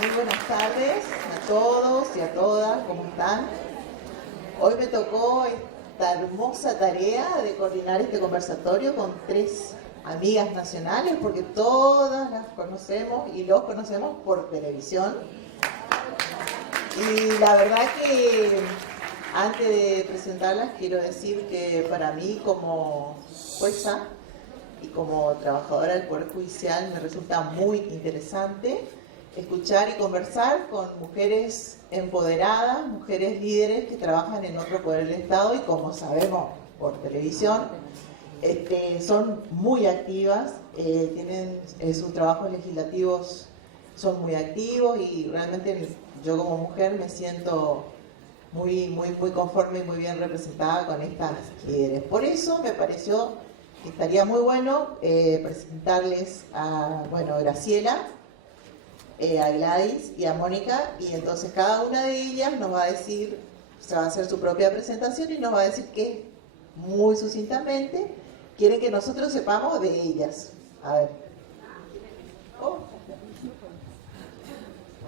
Muy buenas tardes a todos y a todas, ¿cómo están? Hoy me tocó esta hermosa tarea de coordinar este conversatorio con tres amigas nacionales, porque todas las conocemos y los conocemos por televisión. Y la verdad que antes de presentarlas quiero decir que para mí como jueza y como trabajadora del Poder Judicial me resulta muy interesante escuchar y conversar con mujeres empoderadas, mujeres líderes que trabajan en otro poder del Estado y, como sabemos por televisión, son muy activas, tienen sus trabajos legislativos, son muy activos y realmente yo como mujer me siento muy conforme y muy bien representada con estas líderes. Por eso me pareció que estaría muy bueno presentarles a Graciela, a Gladys y a Mónica, y entonces cada una de ellas nos va a decir, se va a hacer su propia presentación y nos va a decir que muy sucintamente quieren que nosotros sepamos de ellas. A ver. Oh.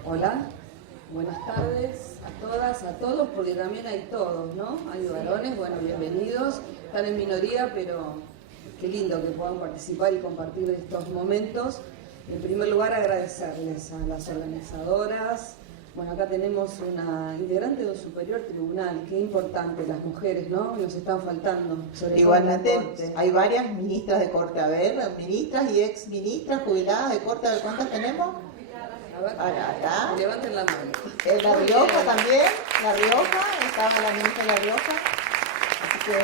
Hola, buenas tardes a todas, a todos, porque también hay todos, ¿no? Hay varones, bueno, bienvenidos, están en minoría, pero qué lindo que puedan participar y compartir estos momentos. En primer lugar, agradecerles a las organizadoras. Bueno, acá tenemos una integrante de un superior tribunal, qué importante, las mujeres, ¿no? Nos están faltando. Igualmente, hay varias ministras de corte, a ver, ministras y ex ministras jubiladas de corte, a ver cuántas tenemos. A ver, acá. Levanten la mano. En La Rioja también, La Rioja, estaba la ministra de La Rioja. Así que,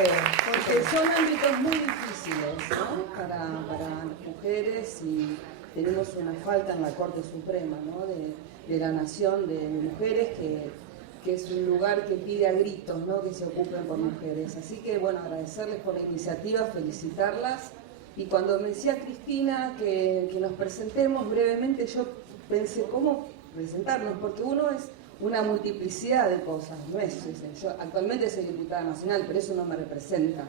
porque son ámbitos muy difíciles, ¿no? Para las mujeres, y tenemos una falta en la Corte Suprema, ¿no? de la Nación, de mujeres, que es un lugar que pide a gritos, ¿no? Que se ocupen por mujeres. Así que, bueno, agradecerles por la iniciativa, felicitarlas. Y cuando me decía Cristina que nos presentemos brevemente, yo pensé, ¿cómo presentarnos? Porque uno es una multiplicidad de cosas, no es yo actualmente soy diputada nacional, pero eso no me representa,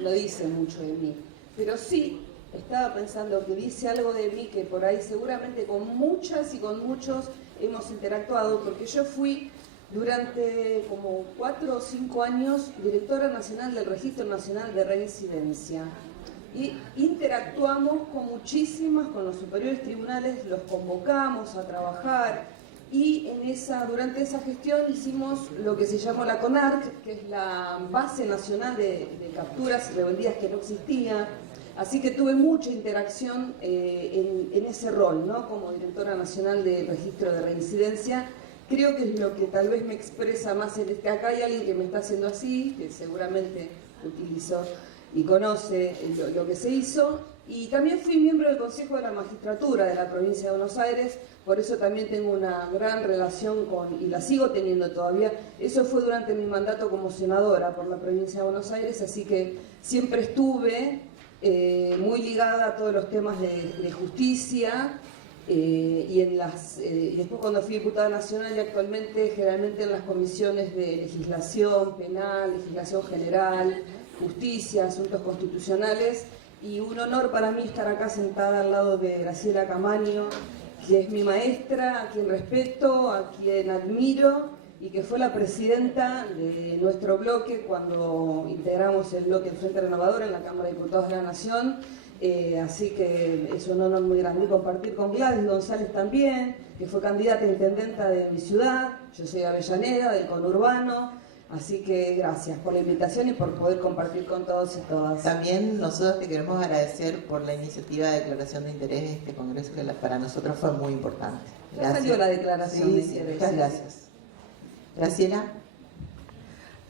no dice mucho de mí. Pero sí, estaba pensando que dice algo de mí que por ahí seguramente con muchas y con muchos hemos interactuado, porque yo fui durante como 4 o 5 años directora nacional del Registro Nacional de Reincidencia. Y interactuamos con con los superiores tribunales, los convocamos a trabajar, y durante esa gestión hicimos lo que se llamó la CONARC, que es la base nacional de capturas y rebeldías que no existía. Así que tuve mucha interacción en ese rol, ¿no? Como directora nacional del registro de reincidencia. Creo que es lo que tal vez me expresa más acá hay alguien que me está haciendo así, que seguramente utilizó y conoce lo que se hizo. Y también fui miembro del Consejo de la Magistratura de la provincia de Buenos Aires, por eso también tengo una gran relación y la sigo teniendo todavía. Eso fue durante mi mandato como senadora por la provincia de Buenos Aires, así que siempre estuve muy ligada a todos los temas de justicia, y después cuando fui diputada nacional y actualmente generalmente en las comisiones de legislación penal, legislación general, justicia, asuntos constitucionales. Y un honor para mí estar acá sentada al lado de Graciela Camaño, que es mi maestra, a quien respeto, a quien admiro, y que fue la presidenta de nuestro bloque cuando integramos el bloque del Frente Renovador en la Cámara de Diputados de la Nación. Así que es un honor muy grande compartir con Gladys González también, que fue candidata a intendenta de mi ciudad. Yo soy Avellaneda, del conurbano. Así que gracias por la invitación y por poder compartir con todos y todas. También nosotros te queremos agradecer por la iniciativa de declaración de interés de este congreso, que para nosotros fue muy importante. Ya salió la declaración de interés. Muchas gracias. Graciela.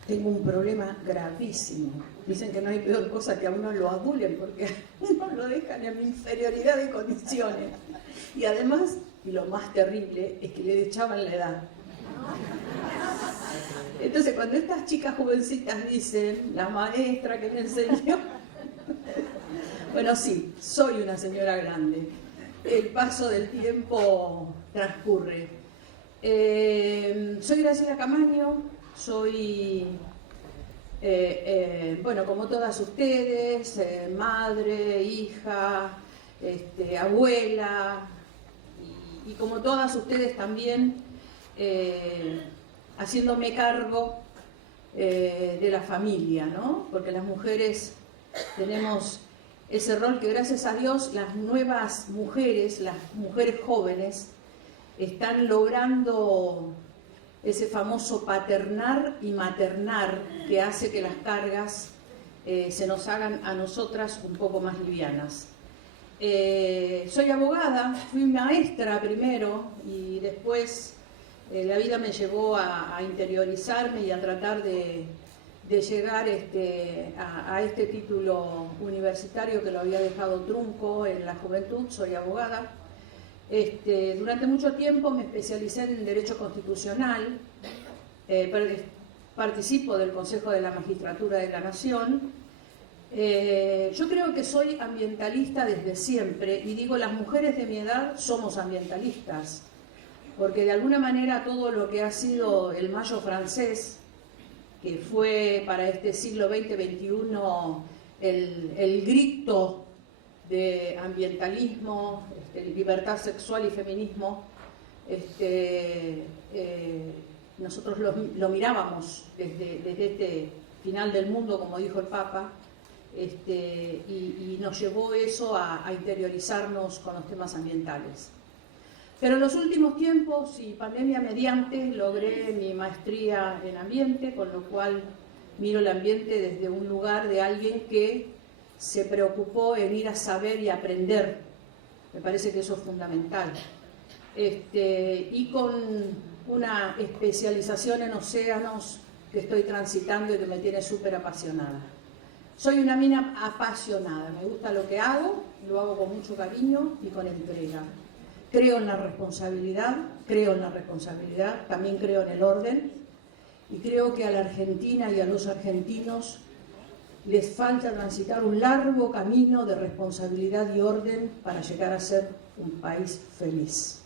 Tengo un problema gravísimo. Dicen que no hay peor cosa que a uno lo adulen, porque a uno lo dejan en inferioridad de condiciones. Y además, y lo más terrible, es que le echaban la edad. Entonces, cuando estas chicas jovencitas dicen, la maestra que me enseñó... Bueno, sí, soy una señora grande. El paso del tiempo transcurre. Soy Graciela Camaño, soy, bueno, como todas ustedes, madre, hija, abuela y como todas ustedes también, haciéndome cargo de la familia, ¿no? Porque las mujeres tenemos ese rol que, gracias a Dios, las nuevas mujeres, las mujeres jóvenes, están logrando ese famoso paternar y maternar que hace que las cargas se nos hagan a nosotras un poco más livianas. Soy abogada, fui maestra primero y después la vida me llevó a interiorizarme y a tratar de llegar a este título universitario que lo había dejado trunco en la juventud. Soy abogada. Durante mucho tiempo me especialicé en Derecho Constitucional, participo del Consejo de la Magistratura de la Nación. Yo creo que soy ambientalista desde siempre, y digo, las mujeres de mi edad somos ambientalistas, porque de alguna manera todo lo que ha sido el Mayo francés, que fue para este siglo XX-XXI el grito de ambientalismo, libertad sexual y feminismo, nosotros lo mirábamos desde este final del mundo, como dijo el Papa, y nos llevó eso a interiorizarnos con los temas ambientales. Pero en los últimos tiempos, y pandemia mediante, logré mi maestría en ambiente, con lo cual miro el ambiente desde un lugar de alguien que se preocupó en ir a saber y aprender. Me parece que eso es fundamental. Y con una especialización en océanos que estoy transitando y que me tiene súper apasionada. Soy una mina apasionada, me gusta lo que hago, lo hago con mucho cariño y con entrega. Creo en la responsabilidad, también creo en el orden, y creo que a la Argentina y a los argentinos les falta transitar un largo camino de responsabilidad y orden para llegar a ser un país feliz.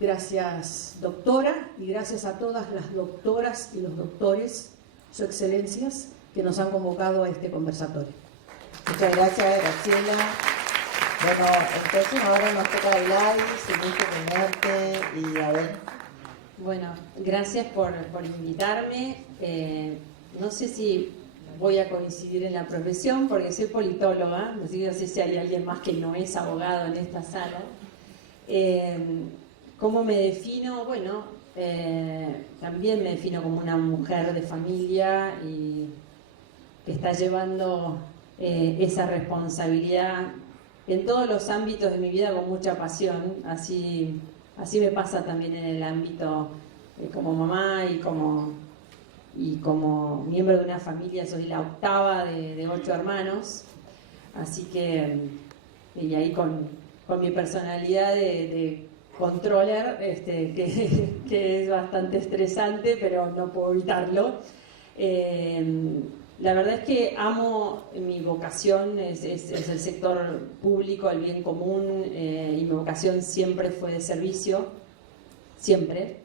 Gracias, doctora, y gracias a todas las doctoras y los doctores, sus excelencias, que nos han convocado a este conversatorio. Muchas gracias, Graciela. Bueno, entonces ahora nos toca a Gladys, muy terminante, y a ver. Bueno, gracias por invitarme. No sé si voy a coincidir en la profesión, porque soy politóloga, no sé si hay alguien más que no es abogado en esta sala. ¿Cómo me defino? Bueno, también me defino como una mujer de familia y que está llevando esa responsabilidad en todos los ámbitos de mi vida con mucha pasión. Así me pasa también en el ámbito como mamá y como miembro de una familia. Soy la octava de 8 hermanos, así que, y ahí con mi personalidad de controller, que es bastante estresante, pero no puedo evitarlo. La verdad es que amo, mi vocación es el sector público, el bien común, y mi vocación siempre fue de servicio, siempre,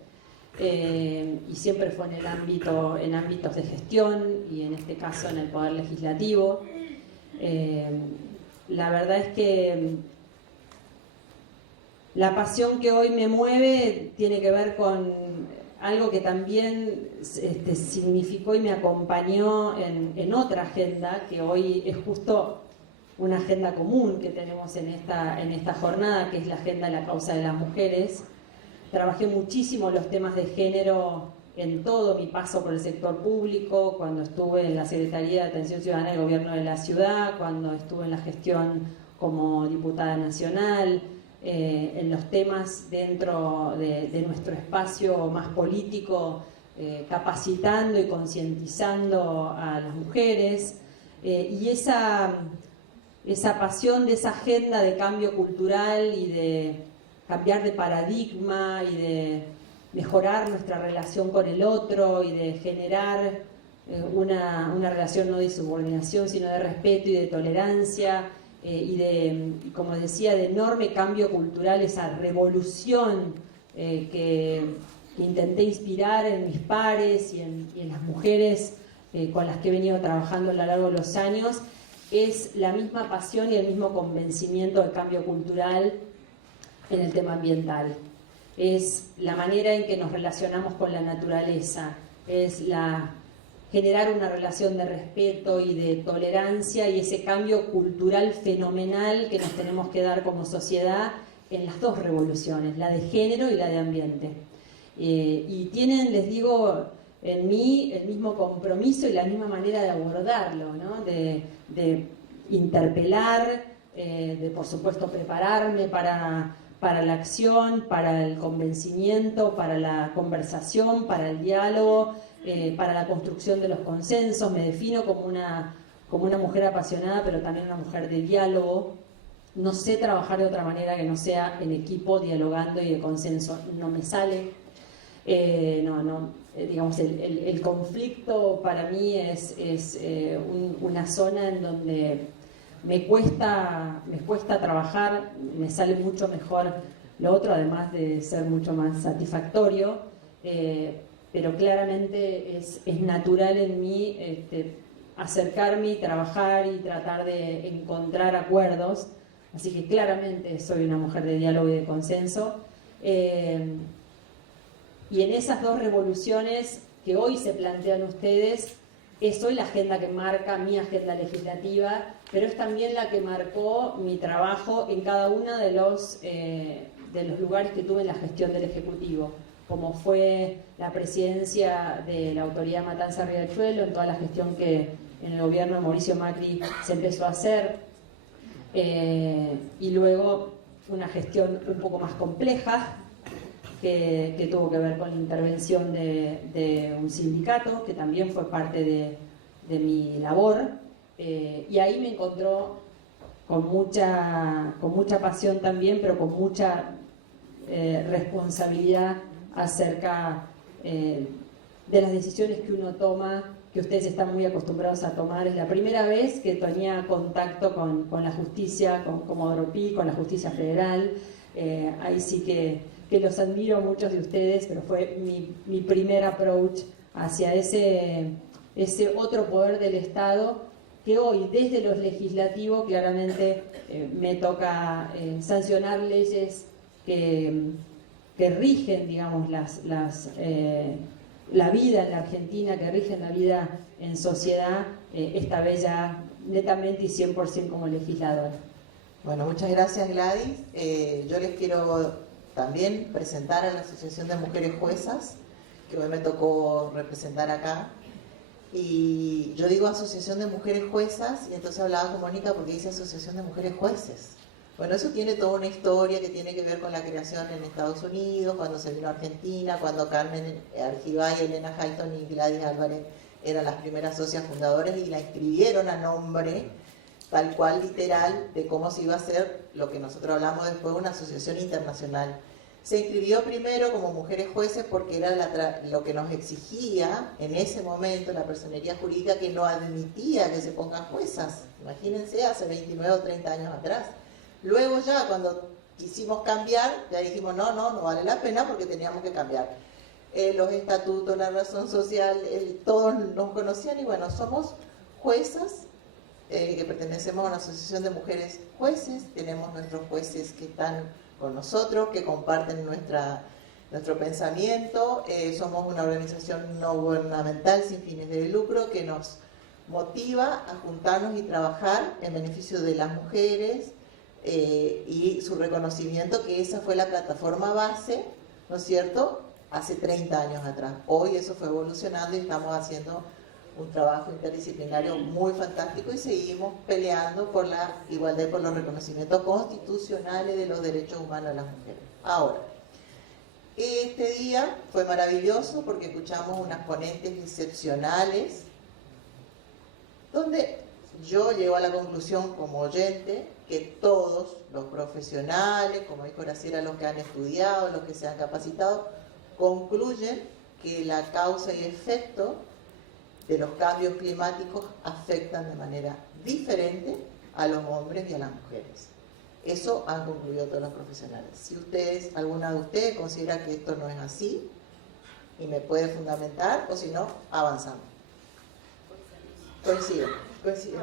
y siempre fue en ámbitos de gestión, y en este caso en el Poder Legislativo. La verdad es que la pasión que hoy me mueve tiene que ver con algo que también significó y me acompañó en otra agenda, que hoy es justo una agenda común que tenemos en esta jornada, que es la agenda de la causa de las mujeres. Trabajé muchísimo los temas de género en todo mi paso por el sector público, cuando estuve en la Secretaría de Atención Ciudadana del Gobierno de la Ciudad, cuando estuve en la gestión como diputada nacional, en los temas dentro de nuestro espacio más político, capacitando y concientizando a las mujeres, y esa pasión de esa agenda de cambio cultural y de cambiar de paradigma y de mejorar nuestra relación con el otro y de generar una relación no de subordinación sino de respeto y de tolerancia, y de, como decía, de enorme cambio cultural, esa revolución que intenté inspirar en mis pares y en las mujeres con las que he venido trabajando a lo largo de los años. Es la misma pasión y el mismo convencimiento del cambio cultural en el tema ambiental. Es la manera en que nos relacionamos con la naturaleza, es generar una relación de respeto y de tolerancia y ese cambio cultural fenomenal que nos tenemos que dar como sociedad en las dos revoluciones, la de género y la de ambiente. Y tienen, les digo, en mí el mismo compromiso y la misma manera de abordarlo, ¿no? De interpelar, de por supuesto prepararme para la acción, para el convencimiento, para la conversación, para el diálogo, para la construcción de los consensos. Me defino como una mujer apasionada, pero también una mujer de diálogo. No sé trabajar de otra manera que no sea en equipo, dialogando y de consenso. No me sale. Digamos, el conflicto para mí es una zona en donde me cuesta trabajar, me sale mucho mejor lo otro, además de ser mucho más satisfactorio, pero claramente es natural en mí acercarme y trabajar y tratar de encontrar acuerdos, así que claramente soy una mujer de diálogo y de consenso. Y en esas dos revoluciones que hoy se plantean ustedes, es hoy la agenda que marca mi agenda legislativa, pero es también la que marcó mi trabajo en cada uno de los lugares que tuve en la gestión del Ejecutivo, como fue la presidencia de la Autoridad Matanza Riachuelo, en toda la gestión que en el gobierno de Mauricio Macri se empezó a hacer, y luego una gestión un poco más compleja, que tuvo que ver con la intervención de un sindicato, que también fue parte de mi labor, y ahí me encontró con mucha pasión también, pero con mucha responsabilidad acerca de las decisiones que uno toma, que ustedes están muy acostumbrados a tomar. Es la primera vez que tenía contacto con la justicia, con Comodoro Pi, con la justicia federal. Ahí sí que los admiro a muchos de ustedes, pero fue mi primer approach hacia ese otro poder del Estado, que hoy desde los legislativos claramente me toca sancionar leyes que rigen, digamos, la vida en la Argentina, que rigen la vida en sociedad, esta vez ya netamente y 100% como legisladora. Bueno, muchas gracias, Gladys. Yo les quiero también presentar a la Asociación de Mujeres Juezas, que hoy me tocó representar acá. Y yo digo Asociación de Mujeres Juezas, y entonces hablaba con Mónica porque dice Asociación de Mujeres Jueces. Bueno, eso tiene toda una historia que tiene que ver con la creación en Estados Unidos, cuando se vino a Argentina, cuando Carmen Argibay, Elena Hayton y Gladys Álvarez eran las primeras socias fundadoras y la inscribieron a nombre, tal cual literal, de cómo se iba a hacer lo que nosotros hablamos después, una asociación internacional. Se inscribió primero como mujeres jueces porque era lo que nos exigía en ese momento la personería jurídica, que no admitía que se pongan juezas. Imagínense, hace 29 o 30 años atrás. Luego ya cuando quisimos cambiar, ya dijimos no vale la pena porque teníamos que cambiar. Los estatutos, la razón social, todos nos conocían y bueno, somos juezas que pertenecemos a una asociación de mujeres jueces, tenemos nuestros jueces que están con nosotros, que comparten nuestro pensamiento, somos una organización no gubernamental sin fines de lucro que nos motiva a juntarnos y trabajar en beneficio de las mujeres y su reconocimiento, que esa fue la plataforma base, ¿no es cierto?, hace 30 años atrás. Hoy eso fue evolucionando y estamos haciendo un trabajo interdisciplinario muy fantástico y seguimos peleando por la igualdad y por los reconocimientos constitucionales de los derechos humanos de las mujeres. Ahora, este día fue maravilloso porque escuchamos unas ponentes excepcionales, donde yo llego a la conclusión como oyente que todos los profesionales, como dijo Graciela, los que han estudiado, los que se han capacitado, concluyen que la causa y efecto de los cambios climáticos afectan de manera diferente a los hombres y a las mujeres. Eso han concluido todos los profesionales. Si alguna de ustedes considera que esto no es así y me puede fundamentar, o si no, avanzamos. Coinciden.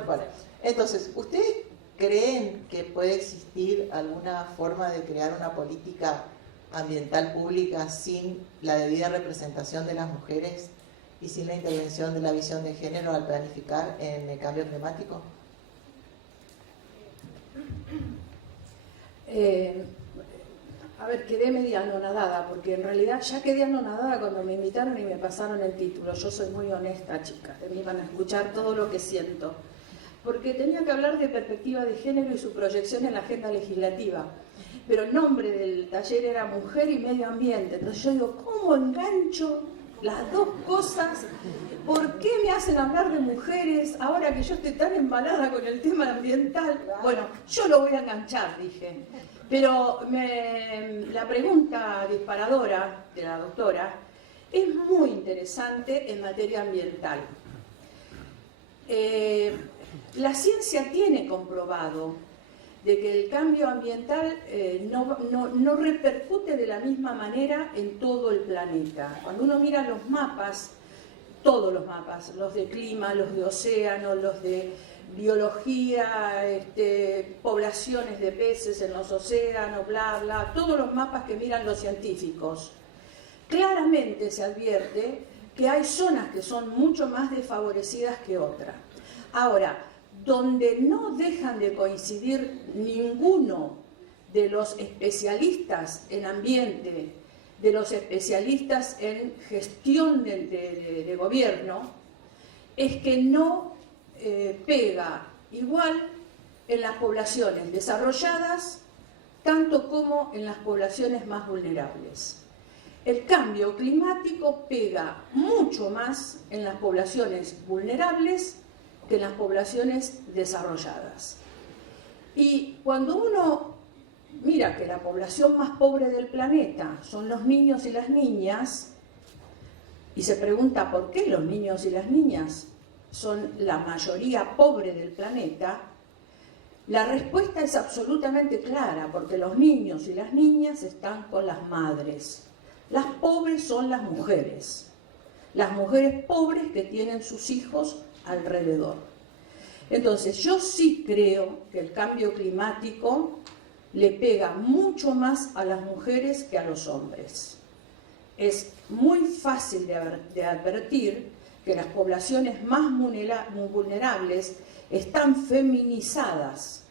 Bueno, entonces, ustedes ¿creen que puede existir alguna forma de crear una política ambiental pública sin la debida representación de las mujeres y sin la intervención de la visión de género al planificar en el cambio climático? A ver, quedé media anonadada, porque en realidad ya quedé anonadada cuando me invitaron y me pasaron el título. Yo soy muy honesta, chicas, me iban a escuchar todo lo que siento. Porque tenía que hablar de perspectiva de género y su proyección en la agenda legislativa. Pero el nombre del taller era Mujer y Medio Ambiente. Entonces yo digo, ¿cómo engancho las dos cosas? ¿Por qué me hacen hablar de mujeres ahora que yo estoy tan embalada con el tema ambiental? Bueno, yo lo voy a enganchar, dije. Pero la pregunta disparadora de la doctora es muy interesante en materia ambiental. La ciencia tiene comprobado de que el cambio ambiental no repercute de la misma manera en todo el planeta. Cuando uno mira los mapas, todos los mapas, los de clima, los de océano, los de biología, poblaciones de peces en los océanos, bla, bla, todos los mapas que miran los científicos, claramente se advierte que hay zonas que son mucho más desfavorecidas que otras. Ahora, donde no dejan de coincidir ninguno de los especialistas en ambiente, de los especialistas en gestión de gobierno, es que no pega igual en las poblaciones desarrolladas tanto como en las poblaciones más vulnerables. El cambio climático pega mucho más en las poblaciones vulnerables que en las poblaciones desarrolladas. Y cuando uno mira que la población más pobre del planeta son los niños y las niñas, y se pregunta por qué los niños y las niñas son la mayoría pobre del planeta, la respuesta es absolutamente clara, porque los niños y las niñas están con las madres. Las pobres son las mujeres pobres que tienen sus hijos alrededor. Entonces, yo sí creo que el cambio climático le pega mucho más a las mujeres que a los hombres. Es muy fácil de advertir que las poblaciones más vulnerables están feminizadas,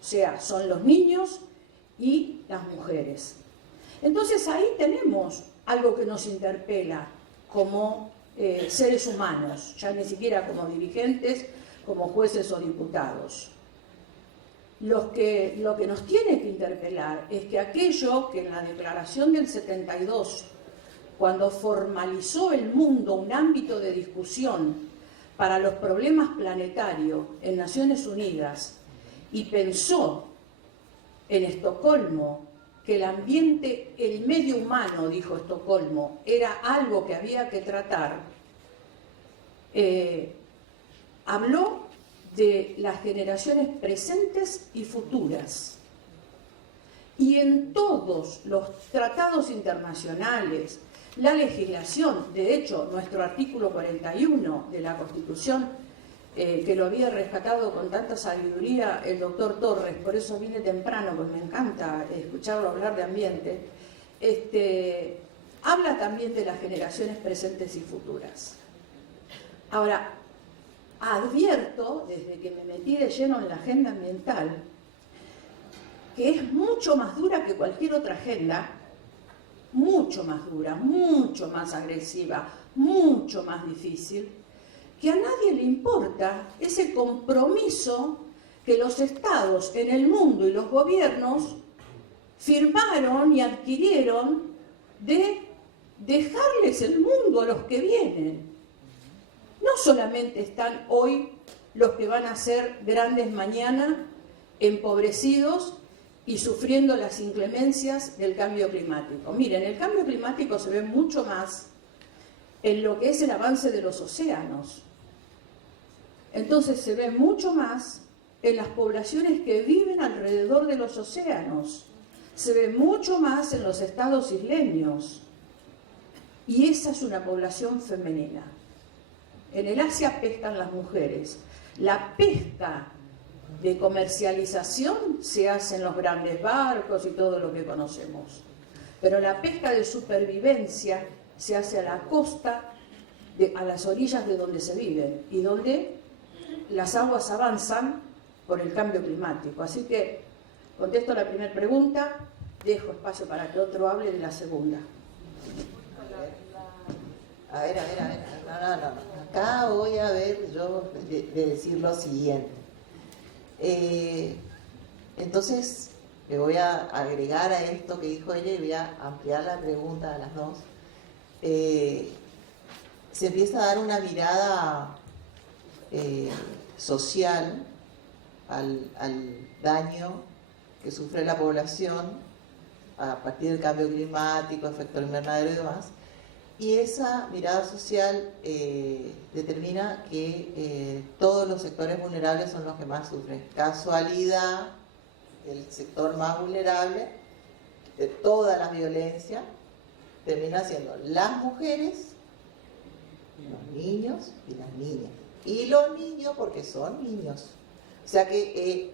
o sea, son los niños y las mujeres. Entonces ahí tenemos algo que nos interpela como seres humanos, ya ni siquiera como dirigentes, como jueces o diputados. Lo que nos tiene que interpelar es que aquello que en la Declaración del 72, cuando formalizó el mundo un ámbito de discusión para los problemas planetarios en Naciones Unidas y pensó en Estocolmo que el ambiente, el medio humano, dijo Estocolmo, era algo que había que tratar, habló de las generaciones presentes y futuras. Y en todos los tratados internacionales, la legislación, de hecho, nuestro artículo 41 de la Constitución, que lo había rescatado con tanta sabiduría el doctor Torres, por eso vine temprano, pues me encanta escucharlo hablar de ambiente, habla también de las generaciones presentes y futuras. Ahora, advierto, desde que me metí de lleno en la agenda ambiental, que es mucho más dura que cualquier otra agenda, mucho más dura, mucho más agresiva, mucho más difícil, que a nadie le importa ese compromiso que los estados en el mundo y los gobiernos firmaron y adquirieron de dejarles el mundo a los que vienen. No solamente están hoy los que van a ser grandes mañana, empobrecidos y sufriendo las inclemencias del cambio climático. Miren, el cambio climático se ve mucho más en lo que es el avance de los océanos. Entonces se ve mucho más en las poblaciones que viven alrededor de los océanos. Se ve mucho más en los estados isleños. Y esa es una población femenina. En el Asia pescan las mujeres. La pesca de comercialización se hace en los grandes barcos y todo lo que conocemos. Pero la pesca de supervivencia se hace a la costa, a las orillas de donde se vive y donde las aguas avanzan por el cambio climático. Así que contesto la primera pregunta, dejo espacio para que otro hable de la segunda. A ver, no. Acá voy a ver yo de decir lo siguiente. Entonces, le voy a agregar a esto que dijo ella y voy a ampliar la pregunta a las dos. Se empieza a dar una mirada social al daño que sufre la población a partir del cambio climático, efecto invernadero y demás. Y esa mirada social determina que todos los sectores vulnerables son los que más sufren. Casualidad, el sector más vulnerable de toda la violencia termina siendo las mujeres, los niños y las niñas. Y los niños porque son niños. O sea que,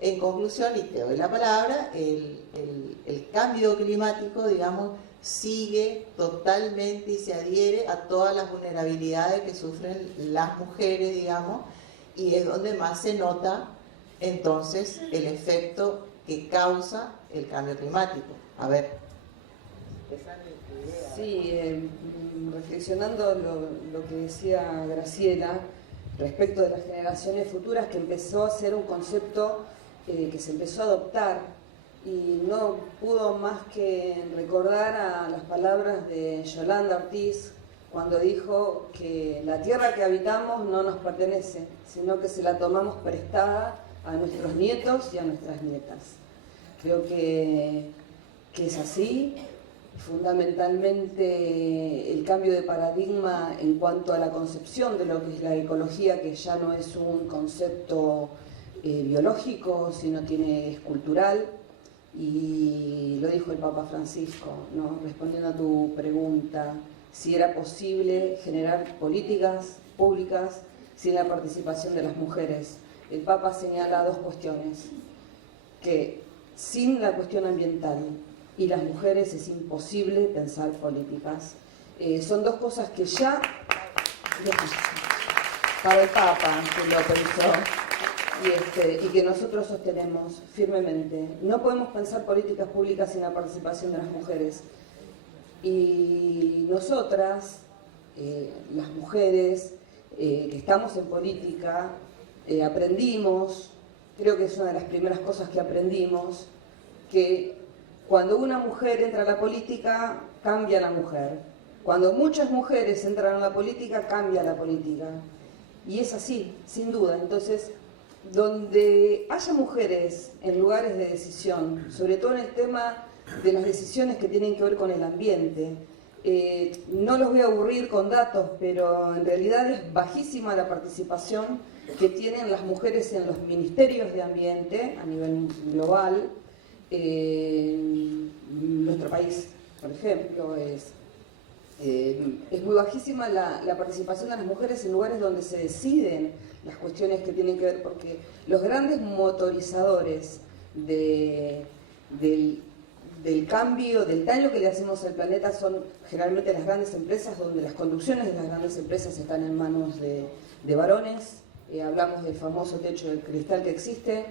en conclusión, y te doy la palabra, el cambio climático, digamos, sigue totalmente y se adhiere a todas las vulnerabilidades que sufren las mujeres, digamos, y es donde más se nota entonces el efecto que causa el cambio climático. A ver. Sí, reflexionando lo que decía Graciela respecto de las generaciones futuras, que empezó a ser un concepto que se empezó a adoptar, y no pudo más que recordar a las palabras de Yolanda Ortiz cuando dijo que la tierra que habitamos no nos pertenece, sino que se la tomamos prestada a nuestros nietos y a nuestras nietas. Creo que es así. Fundamentalmente el cambio de paradigma en cuanto a la concepción de lo que es la ecología, que ya no es un concepto biológico, sino es cultural. Y lo dijo el Papa Francisco, ¿no? Respondiendo a tu pregunta, si era posible generar políticas públicas sin la participación de las mujeres. El Papa señala dos cuestiones, que sin la cuestión ambiental y las mujeres es imposible pensar políticas. Son dos cosas que ya, para el Papa, que lo pensó, y que nosotros sostenemos firmemente. No podemos pensar políticas públicas sin la participación de las mujeres. Y nosotras, las mujeres que estamos en política, aprendimos, creo que es una de las primeras cosas que aprendimos, que cuando una mujer entra a la política, cambia la mujer. Cuando muchas mujeres entran a la política, cambia la política. Y es así, sin duda. Entonces, donde haya mujeres en lugares de decisión, sobre todo en el tema de las decisiones que tienen que ver con el ambiente, no los voy a aburrir con datos, pero en realidad es bajísima la participación que tienen las mujeres en los ministerios de ambiente a nivel global. Nuestro país, por ejemplo, es muy bajísima la participación de las mujeres en lugares donde se deciden las cuestiones que tienen que ver, porque los grandes motorizadores del cambio, del daño que le hacemos al planeta son generalmente las grandes empresas, donde las conducciones de las grandes empresas están en manos de varones. Hablamos del famoso techo de cristal que existe,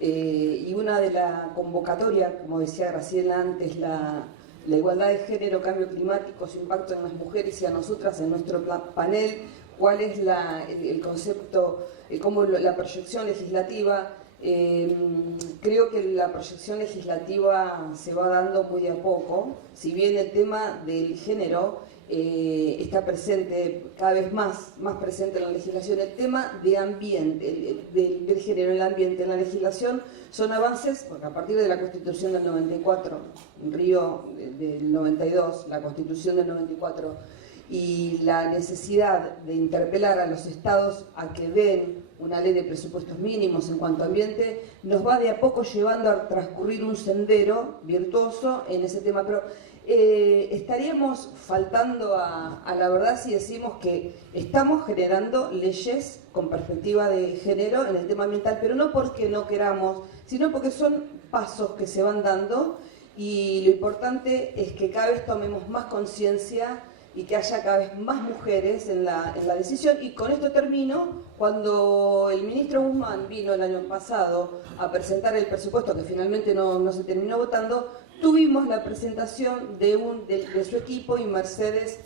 y una de la convocatoria, como decía Graciela antes, la igualdad de género, cambio climático, su impacto en las mujeres y a nosotras en nuestro panel, cuál es el concepto, cómo la proyección legislativa. Creo que la proyección legislativa se va dando muy de a poco, si bien el tema del género está presente, cada vez más presente en la legislación. El tema de ambiente, del género en el ambiente, en la legislación, son avances, porque a partir de la Constitución del 94, en Río del 92, la Constitución del 94, y la necesidad de interpelar a los estados a que den una ley de presupuestos mínimos en cuanto a ambiente, nos va de a poco llevando a transcurrir un sendero virtuoso en ese tema. Pero estaríamos faltando a la verdad si decimos que estamos generando leyes con perspectiva de género en el tema ambiental, pero no porque no queramos, sino porque son pasos que se van dando, y lo importante es que cada vez tomemos más conciencia y que haya cada vez más mujeres en la decisión. Y con esto termino. Cuando el ministro Guzmán vino el año pasado a presentar el presupuesto, que finalmente no se terminó votando, tuvimos la presentación de su equipo, y Mercedes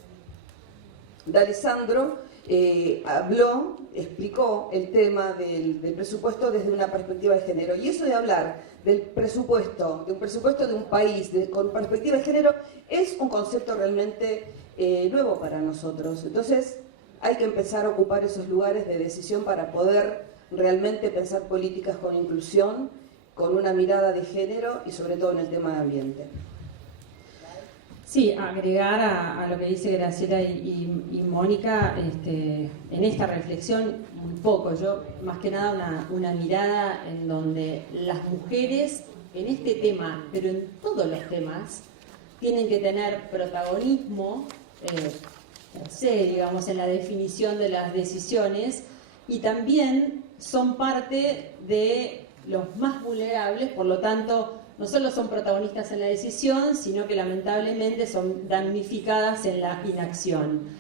D'Alessandro explicó el tema del presupuesto desde una perspectiva de género. Y eso de hablar del presupuesto, de un presupuesto de un país con perspectiva de género, es un concepto realmente nuevo para nosotros. Entonces hay que empezar a ocupar esos lugares de decisión para poder realmente pensar políticas con inclusión, con una mirada de género y sobre todo en el tema de ambiente. Sí, agregar a lo que dice Graciela y Mónica, en esta reflexión un poco, yo más que nada una mirada en donde las mujeres en este tema, pero en todos los temas, tienen que tener protagonismo, digamos, en la definición de las decisiones, y también son parte de los más vulnerables, por lo tanto, no solo son protagonistas en la decisión, sino que lamentablemente son damnificadas en la inacción.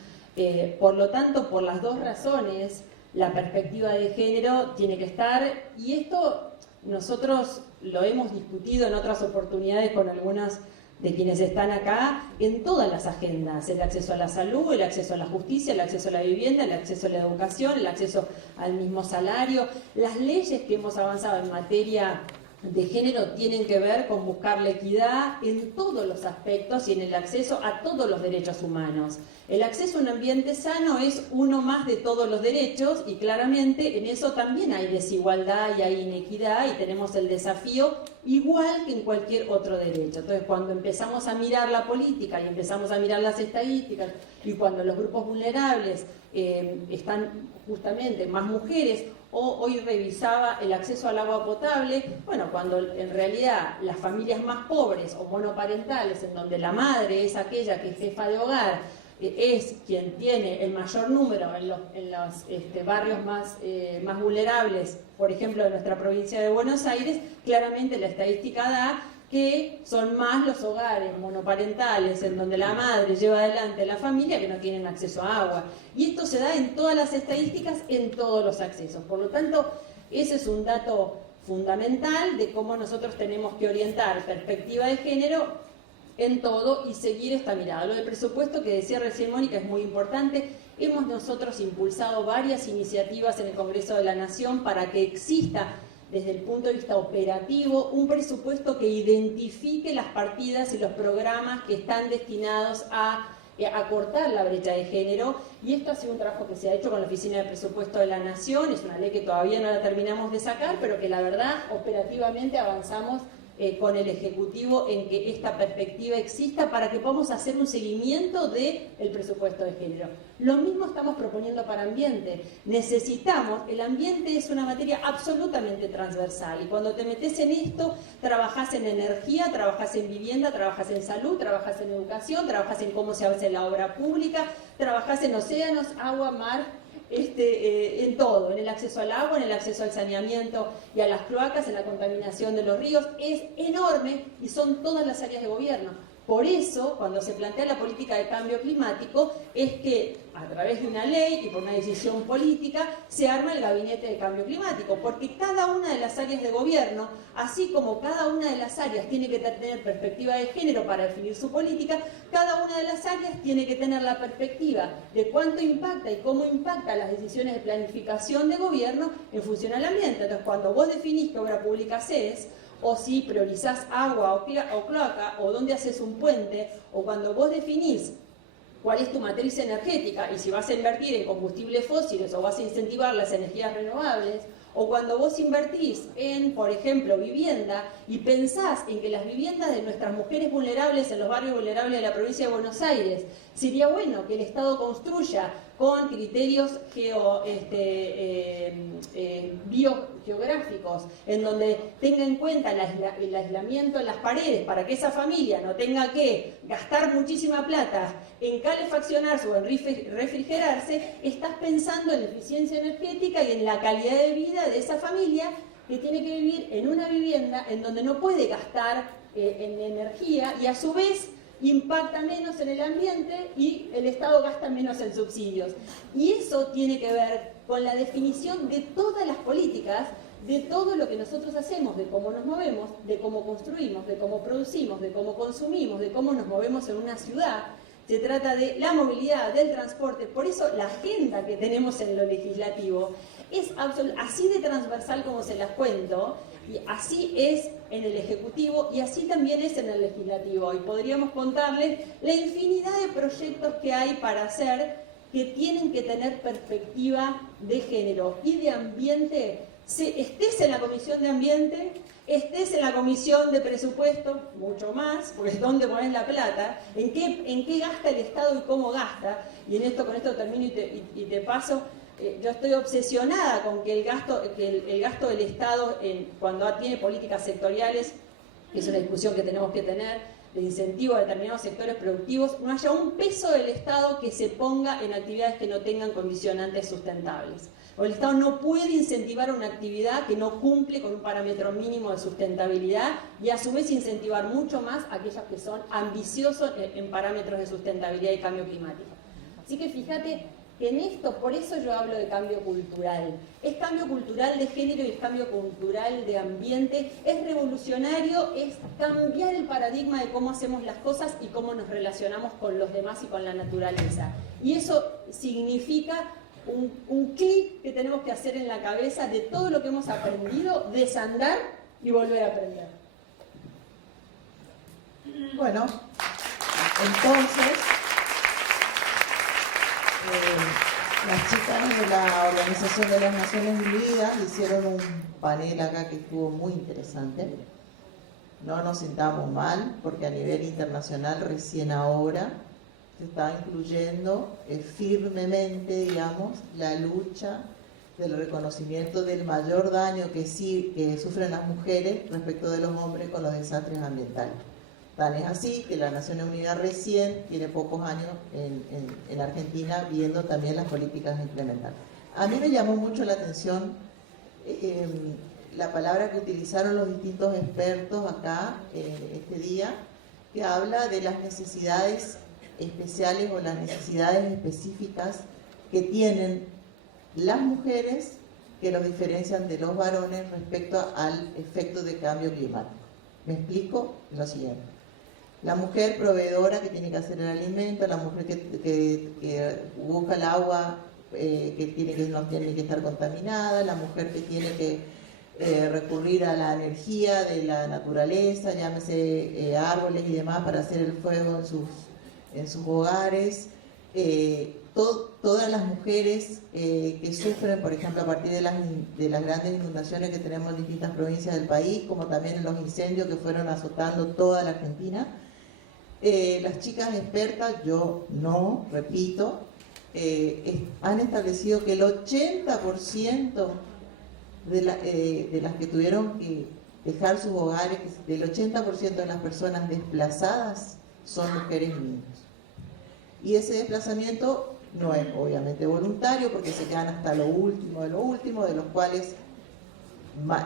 Por lo tanto, por las dos razones, la perspectiva de género tiene que estar, y esto nosotros lo hemos discutido en otras oportunidades con algunas de quienes están acá, en todas las agendas: el acceso a la salud, el acceso a la justicia, el acceso a la vivienda, el acceso a la educación, el acceso al mismo salario. Las leyes que hemos avanzado en materia de género tienen que ver con buscar la equidad en todos los aspectos y en el acceso a todos los derechos humanos. El acceso a un ambiente sano es uno más de todos los derechos, y claramente en eso también hay desigualdad y hay inequidad, y tenemos el desafío igual que en cualquier otro derecho. Entonces, cuando empezamos a mirar la política y empezamos a mirar las estadísticas, y cuando los grupos vulnerables están justamente más mujeres, hoy revisaba el acceso al agua potable, bueno, cuando en realidad las familias más pobres o monoparentales, en donde la madre es aquella que es jefa de hogar, es quien tiene el mayor número en los barrios más vulnerables, por ejemplo, de nuestra provincia de Buenos Aires, claramente la estadística da que son más los hogares monoparentales en donde la madre lleva adelante la familia que no tienen acceso a agua. Y esto se da en todas las estadísticas, en todos los accesos. Por lo tanto, ese es un dato fundamental de cómo nosotros tenemos que orientar perspectiva de género en todo y seguir esta mirada. Lo del presupuesto que decía recién Mónica es muy importante. Hemos nosotros impulsado varias iniciativas en el Congreso de la Nación para que exista, desde el punto de vista operativo, un presupuesto que identifique las partidas y los programas que están destinados a acortar la brecha de género, y esto ha sido un trabajo que se ha hecho con la Oficina de Presupuesto de la Nación. Es una ley que todavía no la terminamos de sacar, pero que la verdad operativamente avanzamos con el Ejecutivo en que esta perspectiva exista para que podamos hacer un seguimiento del presupuesto de género. Lo mismo estamos proponiendo para ambiente. El ambiente es una materia absolutamente transversal, y cuando te metes en esto, trabajás en energía, trabajás en vivienda, trabajás en salud, trabajás en educación, trabajás en cómo se hace la obra pública, trabajás en océanos, agua, mar, en todo, en el acceso al agua, en el acceso al saneamiento y a las cloacas, en la contaminación de los ríos. Es enorme y son todas las áreas de gobierno. Por eso, cuando se plantea la política de cambio climático, es que a través de una ley y por una decisión política se arma el gabinete de cambio climático, porque cada una de las áreas de gobierno, así como cada una de las áreas tiene que tener perspectiva de género para definir su política, cada una de las áreas tiene que tener la perspectiva de cuánto impacta y cómo impacta las decisiones de planificación de gobierno en función al ambiente. Entonces, cuando vos definís qué obra pública haces, o si priorizás agua o cloaca, o dónde haces un puente, o cuando vos definís cuál es tu matriz energética y si vas a invertir en combustibles fósiles o vas a incentivar las energías renovables, O cuando vos invertís en, por ejemplo, vivienda y pensás en que las viviendas de nuestras mujeres vulnerables en los barrios vulnerables de la provincia de Buenos Aires, sería bueno que el Estado construya con criterios biogeográficos, en donde tenga en cuenta el aislamiento en las paredes para que esa familia no tenga que gastar muchísima plata en calefaccionarse o en refrigerarse. Estás pensando en la eficiencia energética y en la calidad de vida de esa familia que tiene que vivir en una vivienda en donde no puede gastar en energía y a su vez impacta menos en el ambiente y el Estado gasta menos en subsidios. Y eso tiene que ver con la definición de todas las políticas, de todo lo que nosotros hacemos, de cómo nos movemos, de cómo construimos, de cómo producimos, de cómo consumimos, de cómo nos movemos en una ciudad. Se trata de la movilidad, del transporte. Por eso la agenda que tenemos en lo legislativo es así de transversal como se las cuento, y así es en el Ejecutivo y así también es en el Legislativo. Y podríamos contarles la infinidad de proyectos que hay para hacer que tienen que tener perspectiva de género y de ambiente. Estés en la Comisión de Ambiente, estés en la Comisión de Presupuesto, mucho más, porque es donde pones la plata, en qué gasta el Estado y cómo gasta. Y con esto termino y te paso. Yo estoy obsesionada con que el gasto del Estado cuando tiene políticas sectoriales, que es una discusión que tenemos que tener, de incentivo a determinados sectores productivos, no haya un peso del Estado que se ponga en actividades que no tengan condicionantes sustentables. O el Estado no puede incentivar una actividad que no cumple con un parámetro mínimo de sustentabilidad y a su vez incentivar mucho más aquellas que son ambiciosos en parámetros de sustentabilidad y cambio climático. Así que fíjate, en esto, por eso yo hablo de cambio cultural. Es cambio cultural de género y es cambio cultural de ambiente. Es revolucionario, es cambiar el paradigma de cómo hacemos las cosas y cómo nos relacionamos con los demás y con la naturaleza. Y eso significa un clic que tenemos que hacer en la cabeza de todo lo que hemos aprendido, desandar y volver a aprender. Bueno, entonces... las chicas de la Organización de las Naciones Unidas hicieron un panel acá que estuvo muy interesante. No nos sintamos mal porque a nivel internacional recién ahora se está incluyendo firmemente, digamos, la lucha del reconocimiento del mayor daño que sufren las mujeres respecto de los hombres con los desastres ambientales. Tan es así que la Naciones Unidas recién tiene pocos años en Argentina viendo también las políticas a implementar. A mí me llamó mucho la atención la palabra que utilizaron los distintos expertos acá este día, que habla de las necesidades especiales o las necesidades específicas que tienen las mujeres que los diferencian de los varones respecto al efecto de cambio climático. Me explico lo siguiente. La mujer proveedora que tiene que hacer el alimento, la mujer que busca el agua que no tiene que estar contaminada, la mujer que tiene que recurrir a la energía de la naturaleza, llámese árboles y demás para hacer el fuego en sus hogares. Todas las mujeres que sufren, por ejemplo, a partir de las grandes inundaciones que tenemos en distintas provincias del país, como también en los incendios que fueron azotando toda la Argentina. Las chicas expertas, yo no, repito, han establecido que el 80% de las que tuvieron que dejar sus hogares, del 80% de las personas desplazadas son mujeres y niños. Y ese desplazamiento no es obviamente voluntario porque se quedan hasta lo último, de los cuales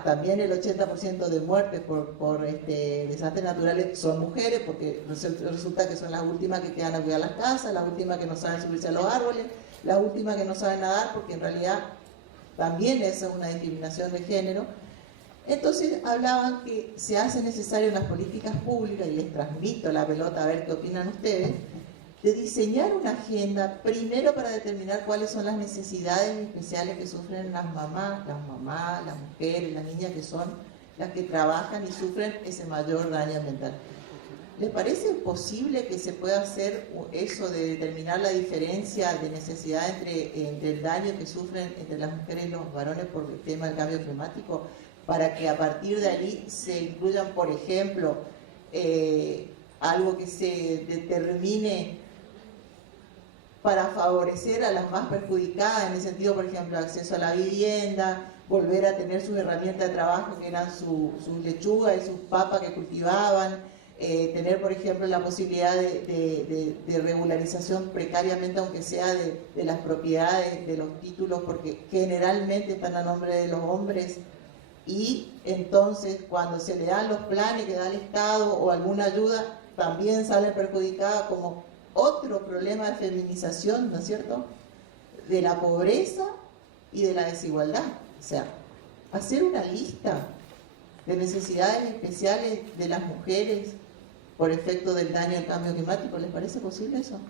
también el 80% de muertes por desastres naturales son mujeres, porque resulta que son las últimas que quedan a cuidar las casas, las últimas que no saben subirse a los árboles, las últimas que no saben nadar, porque en realidad también esa es una discriminación de género. Entonces hablaban que se hace necesario en las políticas públicas, y les transmito la pelota a ver qué opinan ustedes, de diseñar una agenda, primero para determinar cuáles son las necesidades especiales que sufren las mamás, las mujeres, las niñas, que son las que trabajan y sufren ese mayor daño ambiental. ¿Les parece posible que se pueda hacer eso de determinar la diferencia de necesidad entre el daño que sufren entre las mujeres y los varones por el tema del cambio climático, para que a partir de allí se incluyan, por ejemplo, algo que se determine para favorecer a las más perjudicadas, en el sentido, por ejemplo, acceso a la vivienda, volver a tener sus herramientas de trabajo que eran sus lechugas y sus papas que cultivaban, tener, por ejemplo, la posibilidad de regularización precariamente, aunque sea de las propiedades, de los títulos, porque generalmente están a nombre de los hombres, y entonces cuando se le dan los planes que da el Estado o alguna ayuda, también salen perjudicadas como otro problema de feminización, ¿no es cierto?, de la pobreza y de la desigualdad. O sea, hacer una lista de necesidades especiales de las mujeres por efecto del daño del cambio climático, ¿les parece posible eso?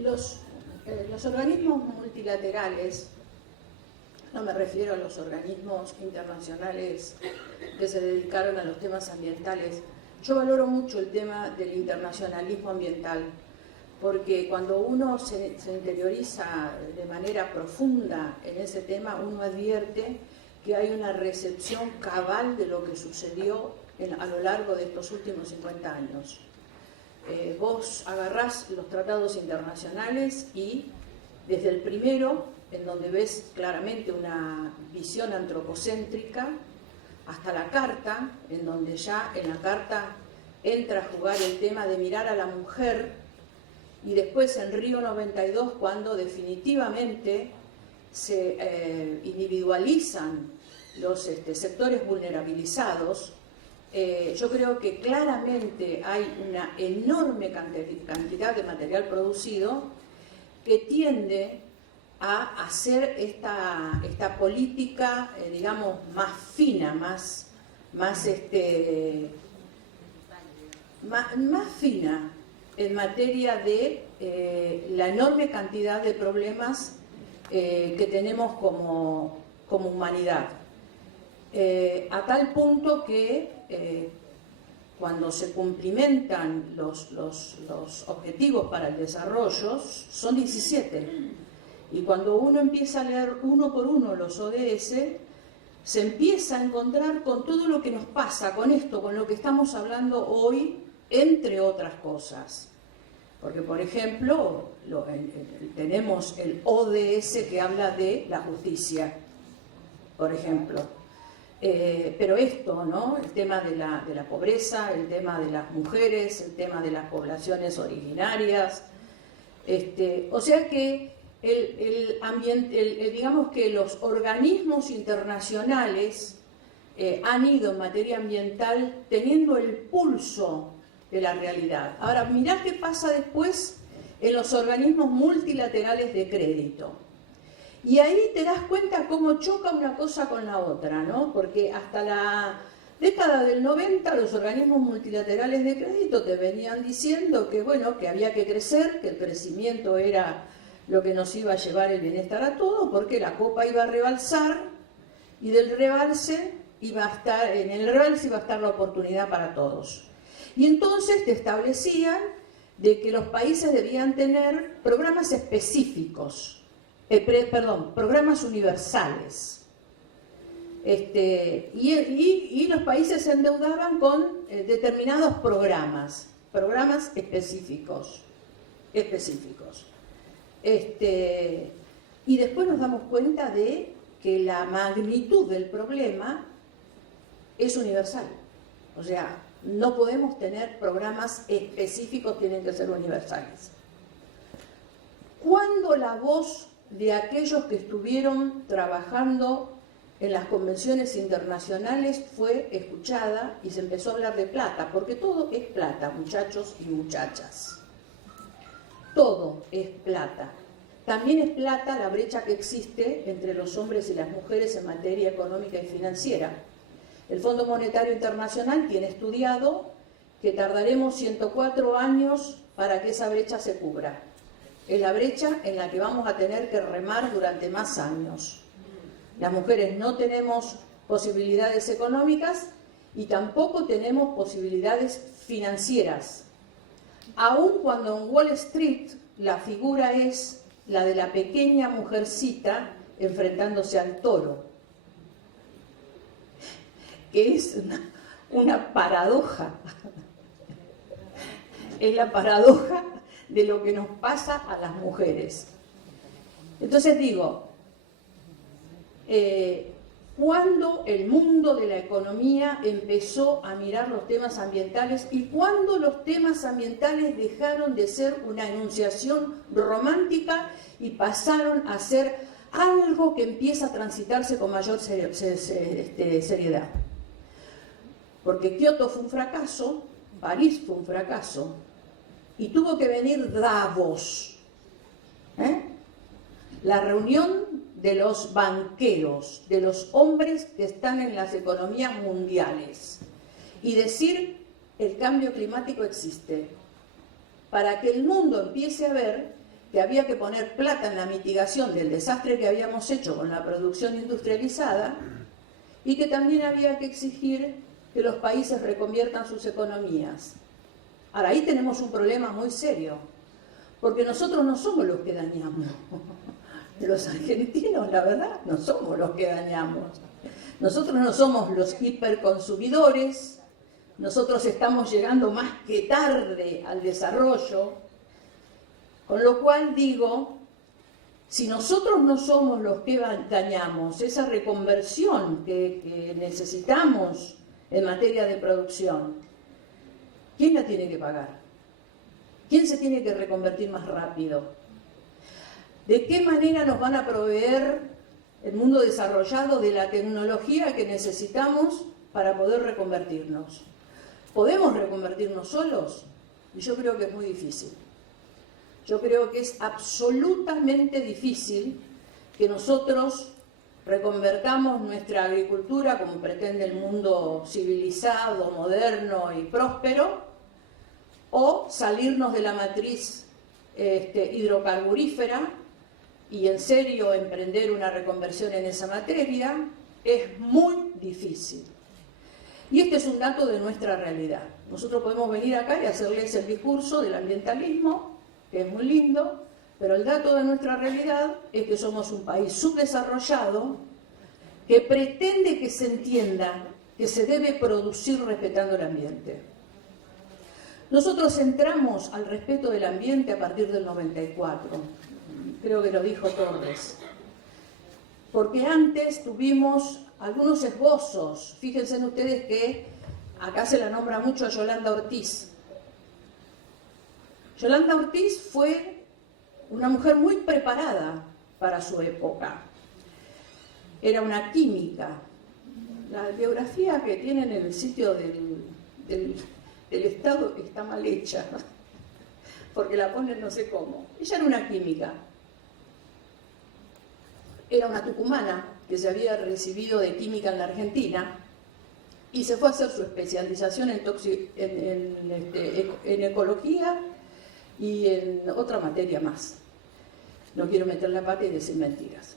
Los organismos multilaterales, no me refiero a los organismos internacionales que se dedicaron a los temas ambientales. Yo valoro mucho el tema del internacionalismo ambiental, porque cuando uno se interioriza de manera profunda en ese tema, uno advierte que hay una recepción cabal de lo que sucedió a lo largo de estos últimos 50 años. Vos agarrás los tratados internacionales y desde el primero, en donde ves claramente una visión antropocéntrica, hasta la Carta, en donde ya en la Carta entra a jugar el tema de mirar a la mujer, y después en Río 92, cuando definitivamente se individualizan los sectores vulnerabilizados, yo creo que claramente hay una enorme cantidad de material producido que tiende a hacer esta política, digamos, más fina, más fina en materia de la enorme cantidad de problemas que tenemos como humanidad. A tal punto que cuando se cumplimentan los objetivos para el desarrollo, son 17. Y cuando uno empieza a leer uno por uno los ODS, se empieza a encontrar con todo lo que nos pasa, con esto, con lo que estamos hablando hoy, entre otras cosas. Porque, por ejemplo, tenemos el ODS que habla de la justicia, por ejemplo. Pero esto, ¿no?, el tema de la pobreza, el tema de las mujeres, el tema de las poblaciones originarias, o sea que digamos que los organismos internacionales han ido en materia ambiental teniendo el pulso de la realidad. Ahora, mirá qué pasa después en los organismos multilaterales de crédito. Y ahí te das cuenta cómo choca una cosa con la otra, ¿no? Porque hasta la década del 90 los organismos multilaterales de crédito te venían diciendo que, bueno, que había que crecer, que el crecimiento era lo que nos iba a llevar el bienestar a todos, porque la copa iba a rebalsar y del rebalse en el rebalse iba a estar la oportunidad para todos. Y entonces te establecían de que los países debían tener programas específicos, programas universales. Y los países se endeudaban con determinados programas específicos. Y después nos damos cuenta de que la magnitud del problema es universal. O sea, no podemos tener programas específicos, tienen que ser universales. ¿Cuándo la voz de aquellos que estuvieron trabajando en las convenciones internacionales fue escuchada y se empezó a hablar de plata? Porque todo es plata, muchachos y muchachas. Todo es plata. También es plata la brecha que existe entre los hombres y las mujeres en materia económica y financiera. El Fondo Monetario Internacional tiene estudiado que tardaremos 104 años para que esa brecha se cubra. Es la brecha en la que vamos a tener que remar durante más años. Las mujeres no tenemos posibilidades económicas y tampoco tenemos posibilidades financieras. Aun cuando en Wall Street la figura es la de la pequeña mujercita enfrentándose al toro, que es una paradoja. Es la paradoja de lo que nos pasa a las mujeres. Entonces digo, ¿cuándo el mundo de la economía empezó a mirar los temas ambientales y cuándo los temas ambientales dejaron de ser una enunciación romántica y pasaron a ser algo que empieza a transitarse con mayor seriedad? Porque Kioto fue un fracaso, París fue un fracaso, y tuvo que venir Davos, la reunión de los banqueros, de los hombres que están en las economías mundiales, y decir: el cambio climático existe, para que el mundo empiece a ver que había que poner plata en la mitigación del desastre que habíamos hecho con la producción industrializada, y que también había que exigir que los países reconviertan sus economías. Ahora, ahí tenemos un problema muy serio, porque nosotros no somos los que dañamos. Los argentinos, la verdad, no somos los que dañamos. Nosotros no somos los hiperconsumidores, nosotros estamos llegando más que tarde al desarrollo, con lo cual digo, si nosotros no somos los que dañamos esa reconversión que necesitamos en materia de producción, ¿quién la tiene que pagar? ¿Quién se tiene que reconvertir más rápido? ¿De qué manera nos van a proveer el mundo desarrollado de la tecnología que necesitamos para poder reconvertirnos? ¿Podemos reconvertirnos solos? Y yo creo que es muy difícil. Yo creo que es absolutamente difícil que nosotros reconvertamos nuestra agricultura como pretende el mundo civilizado, moderno y próspero, o salirnos de la matriz hidrocarburífera y en serio emprender una reconversión en esa materia. Es muy difícil. Y este es un dato de nuestra realidad. Nosotros podemos venir acá y hacerles el discurso del ambientalismo, que es muy lindo, pero el dato de nuestra realidad es que somos un país subdesarrollado que pretende que se entienda que se debe producir respetando el ambiente. Nosotros entramos al respeto del ambiente a partir del 94, creo que lo dijo Torres, porque antes tuvimos algunos esbozos. Fíjense ustedes que acá se la nombra mucho a Yolanda Ortiz. Yolanda Ortiz fue una mujer muy preparada para su época. Era una química. La biografía que tienen en el sitio del Estado está mal hecha, porque la ponen no sé cómo. Ella era una química. Era una tucumana que se había recibido de química en la Argentina y se fue a hacer su especialización en ecología y en otra materia más. No quiero meter la pata y decir mentiras.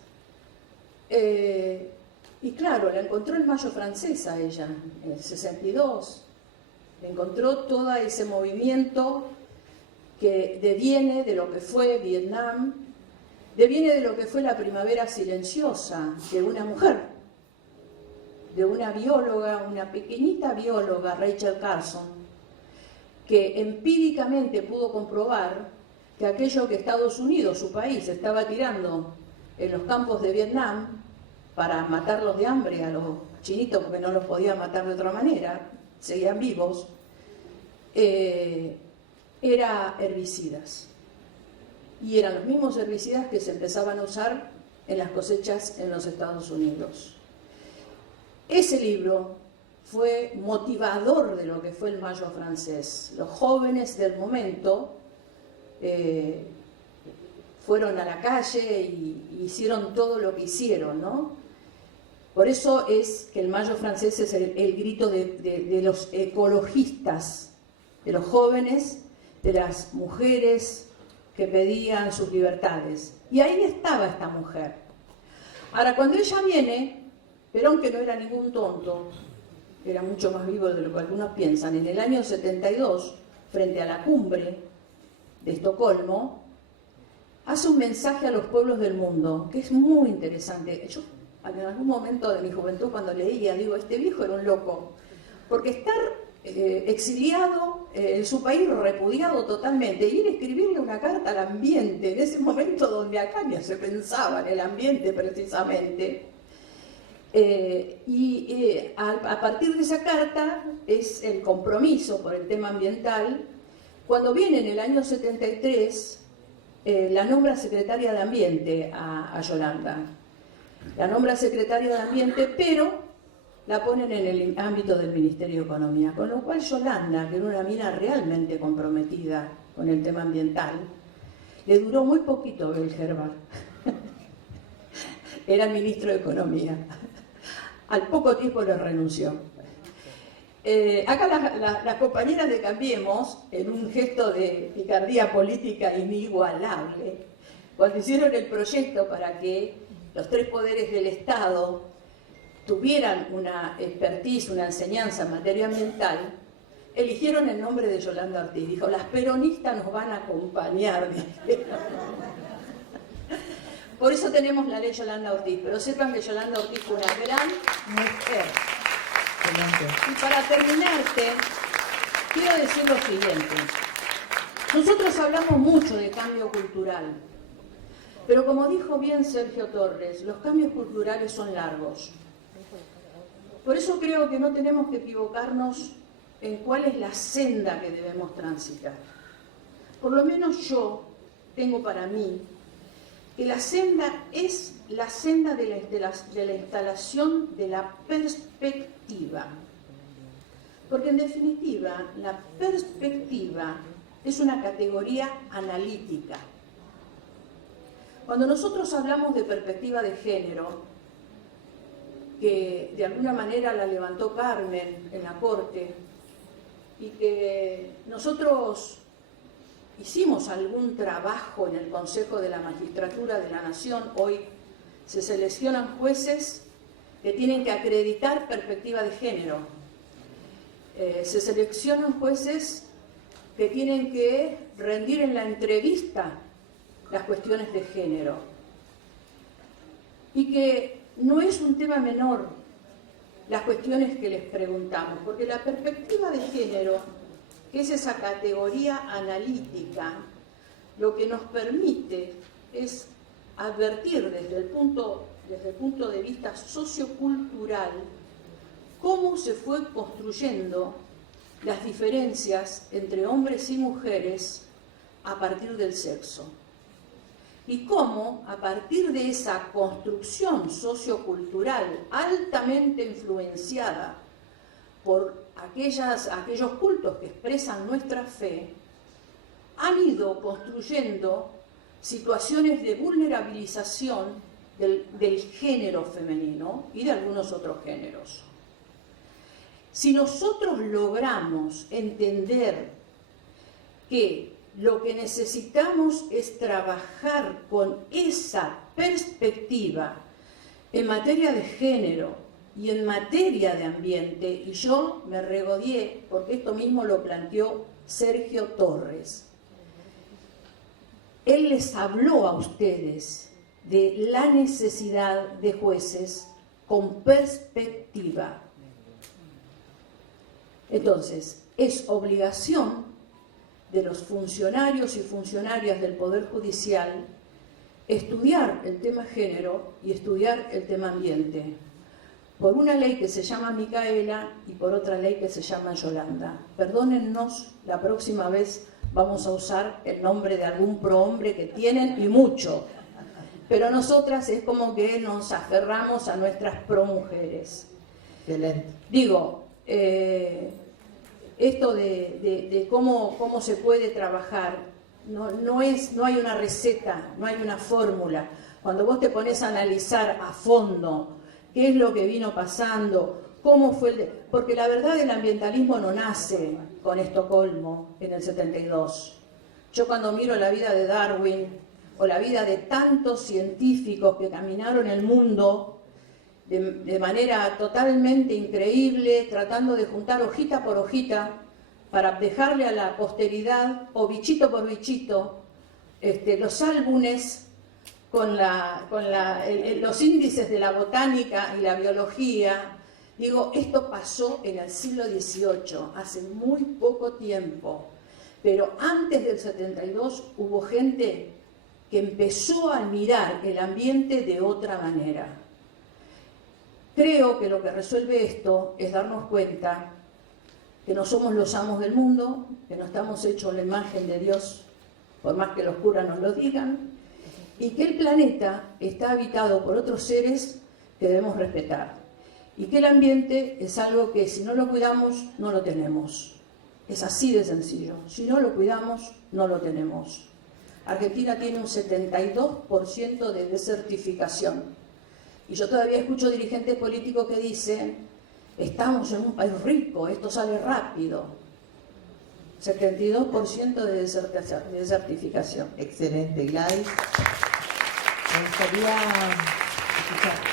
Y claro, la encontró en Mayo Francesa ella, en el 62. Encontró todo ese movimiento que deviene de lo que fue Vietnam, deviene de lo que fue la primavera silenciosa de una mujer, de una bióloga, una pequeñita bióloga, Rachel Carson, que empíricamente pudo comprobar que aquello que Estados Unidos, su país, estaba tirando en los campos de Vietnam para matarlos de hambre a los chinitos, porque no los podía matar de otra manera, seguían vivos, era herbicidas. Y eran los mismos herbicidas que se empezaban a usar en las cosechas en los Estados Unidos. Ese libro fue motivador de lo que fue el Mayo francés. Los jóvenes del momento fueron a la calle y hicieron todo lo que hicieron, ¿no? Por eso es que el Mayo francés es el grito de los ecologistas, de los jóvenes, de las mujeres que pedían sus libertades. Y ahí estaba esta mujer. Ahora, cuando ella viene, Perón, que no era ningún tonto, era mucho más vivo de lo que algunos piensan. En el año 72, frente a la cumbre de Estocolmo, hace un mensaje a los pueblos del mundo, que es muy interesante. Yo, en algún momento de mi juventud, cuando leía, digo, este viejo era un loco, porque estar exiliado en su país, repudiado totalmente, y ir a escribirle una carta al ambiente, en ese momento donde acá ya se pensaba en el ambiente precisamente. A partir de esa carta es el compromiso por el tema ambiental. Cuando viene en el año 73, la nombra secretaria de Ambiente a Yolanda. La nombra secretaria de Ambiente, pero la ponen en el ámbito del Ministerio de Economía. Con lo cual Yolanda, que era una mina realmente comprometida con el tema ambiental, le duró muy poquito Belgerbar. Era el ministro de Economía. Al poco tiempo le renunció. Acá las compañeras de Cambiemos, en un gesto de picardía política inigualable, cuando hicieron el proyecto para que los tres poderes del Estado tuvieran una expertise, una enseñanza en materia ambiental, eligieron el nombre de Yolanda Ortiz. Dijo, las peronistas nos van a acompañar. Por eso tenemos la ley Yolanda Ortiz, pero sepan que Yolanda Ortiz fue una gran mujer. Y para terminarte, quiero decir lo siguiente. Nosotros hablamos mucho de cambio cultural, pero como dijo bien Sergio Torres, los cambios culturales son largos. Por eso creo que no tenemos que equivocarnos en cuál es la senda que debemos transitar. Por lo menos yo tengo para mí que la senda es la senda de la instalación de la perspectiva. Porque en definitiva, la perspectiva es una categoría analítica. Cuando nosotros hablamos de perspectiva de género, que de alguna manera la levantó Carmen en la Corte, y que nosotros hicimos algún trabajo en el Consejo de la Magistratura de la Nación, hoy se seleccionan jueces que tienen que acreditar perspectiva de género. Se seleccionan jueces que tienen que rendir en la entrevista las cuestiones de género. Y que no es un tema menor las cuestiones que les preguntamos, porque la perspectiva de género, que es esa categoría analítica, lo que nos permite es advertir desde el punto de vista sociocultural cómo se fue construyendo las diferencias entre hombres y mujeres a partir del sexo. Y cómo, a partir de esa construcción sociocultural altamente influenciada por aquellos cultos que expresan nuestra fe, han ido construyendo situaciones de vulnerabilización del género femenino y de algunos otros géneros. Si nosotros logramos entender que lo que necesitamos es trabajar con esa perspectiva en materia de género y en materia de ambiente, y yo me regodeé porque esto mismo lo planteó Sergio Torres. Él les habló a ustedes de la necesidad de jueces con perspectiva. Entonces, es obligación de los funcionarios y funcionarias del Poder Judicial estudiar el tema género y estudiar el tema ambiente, por una ley que se llama Micaela y por otra ley que se llama Yolanda. Perdónennos, la próxima vez vamos a usar el nombre de algún prohombre que tienen y mucho, pero nosotras es como que nos aferramos a nuestras promujeres. Excelente. Digo, esto de cómo se puede trabajar, no hay una receta, no hay una fórmula. Cuando vos te pones a analizar a fondo qué es lo que vino pasando, cómo fue porque la verdad el ambientalismo no nace con Estocolmo en el 72. Yo cuando miro la vida de Darwin o la vida de tantos científicos que caminaron el mundo de manera totalmente increíble, tratando de juntar hojita por hojita para dejarle a la posteridad, o bichito por bichito, los álbumes con los índices de la botánica y la biología. Digo, esto pasó en el siglo XVIII, hace muy poco tiempo, pero antes del 72 hubo gente que empezó a mirar el ambiente de otra manera. Creo que lo que resuelve esto es darnos cuenta que no somos los amos del mundo, que no estamos hechos a la imagen de Dios, por más que los curas nos lo digan, y que el planeta está habitado por otros seres que debemos respetar. Y que el ambiente es algo que si no lo cuidamos, no lo tenemos. Es así de sencillo. Si no lo cuidamos, no lo tenemos. Argentina tiene un 72% de desertificación. Y yo todavía escucho dirigentes políticos que dicen, estamos en un país rico, esto sale rápido. 72% de desertificación. Excelente, Gladys. Me gustaría escuchar.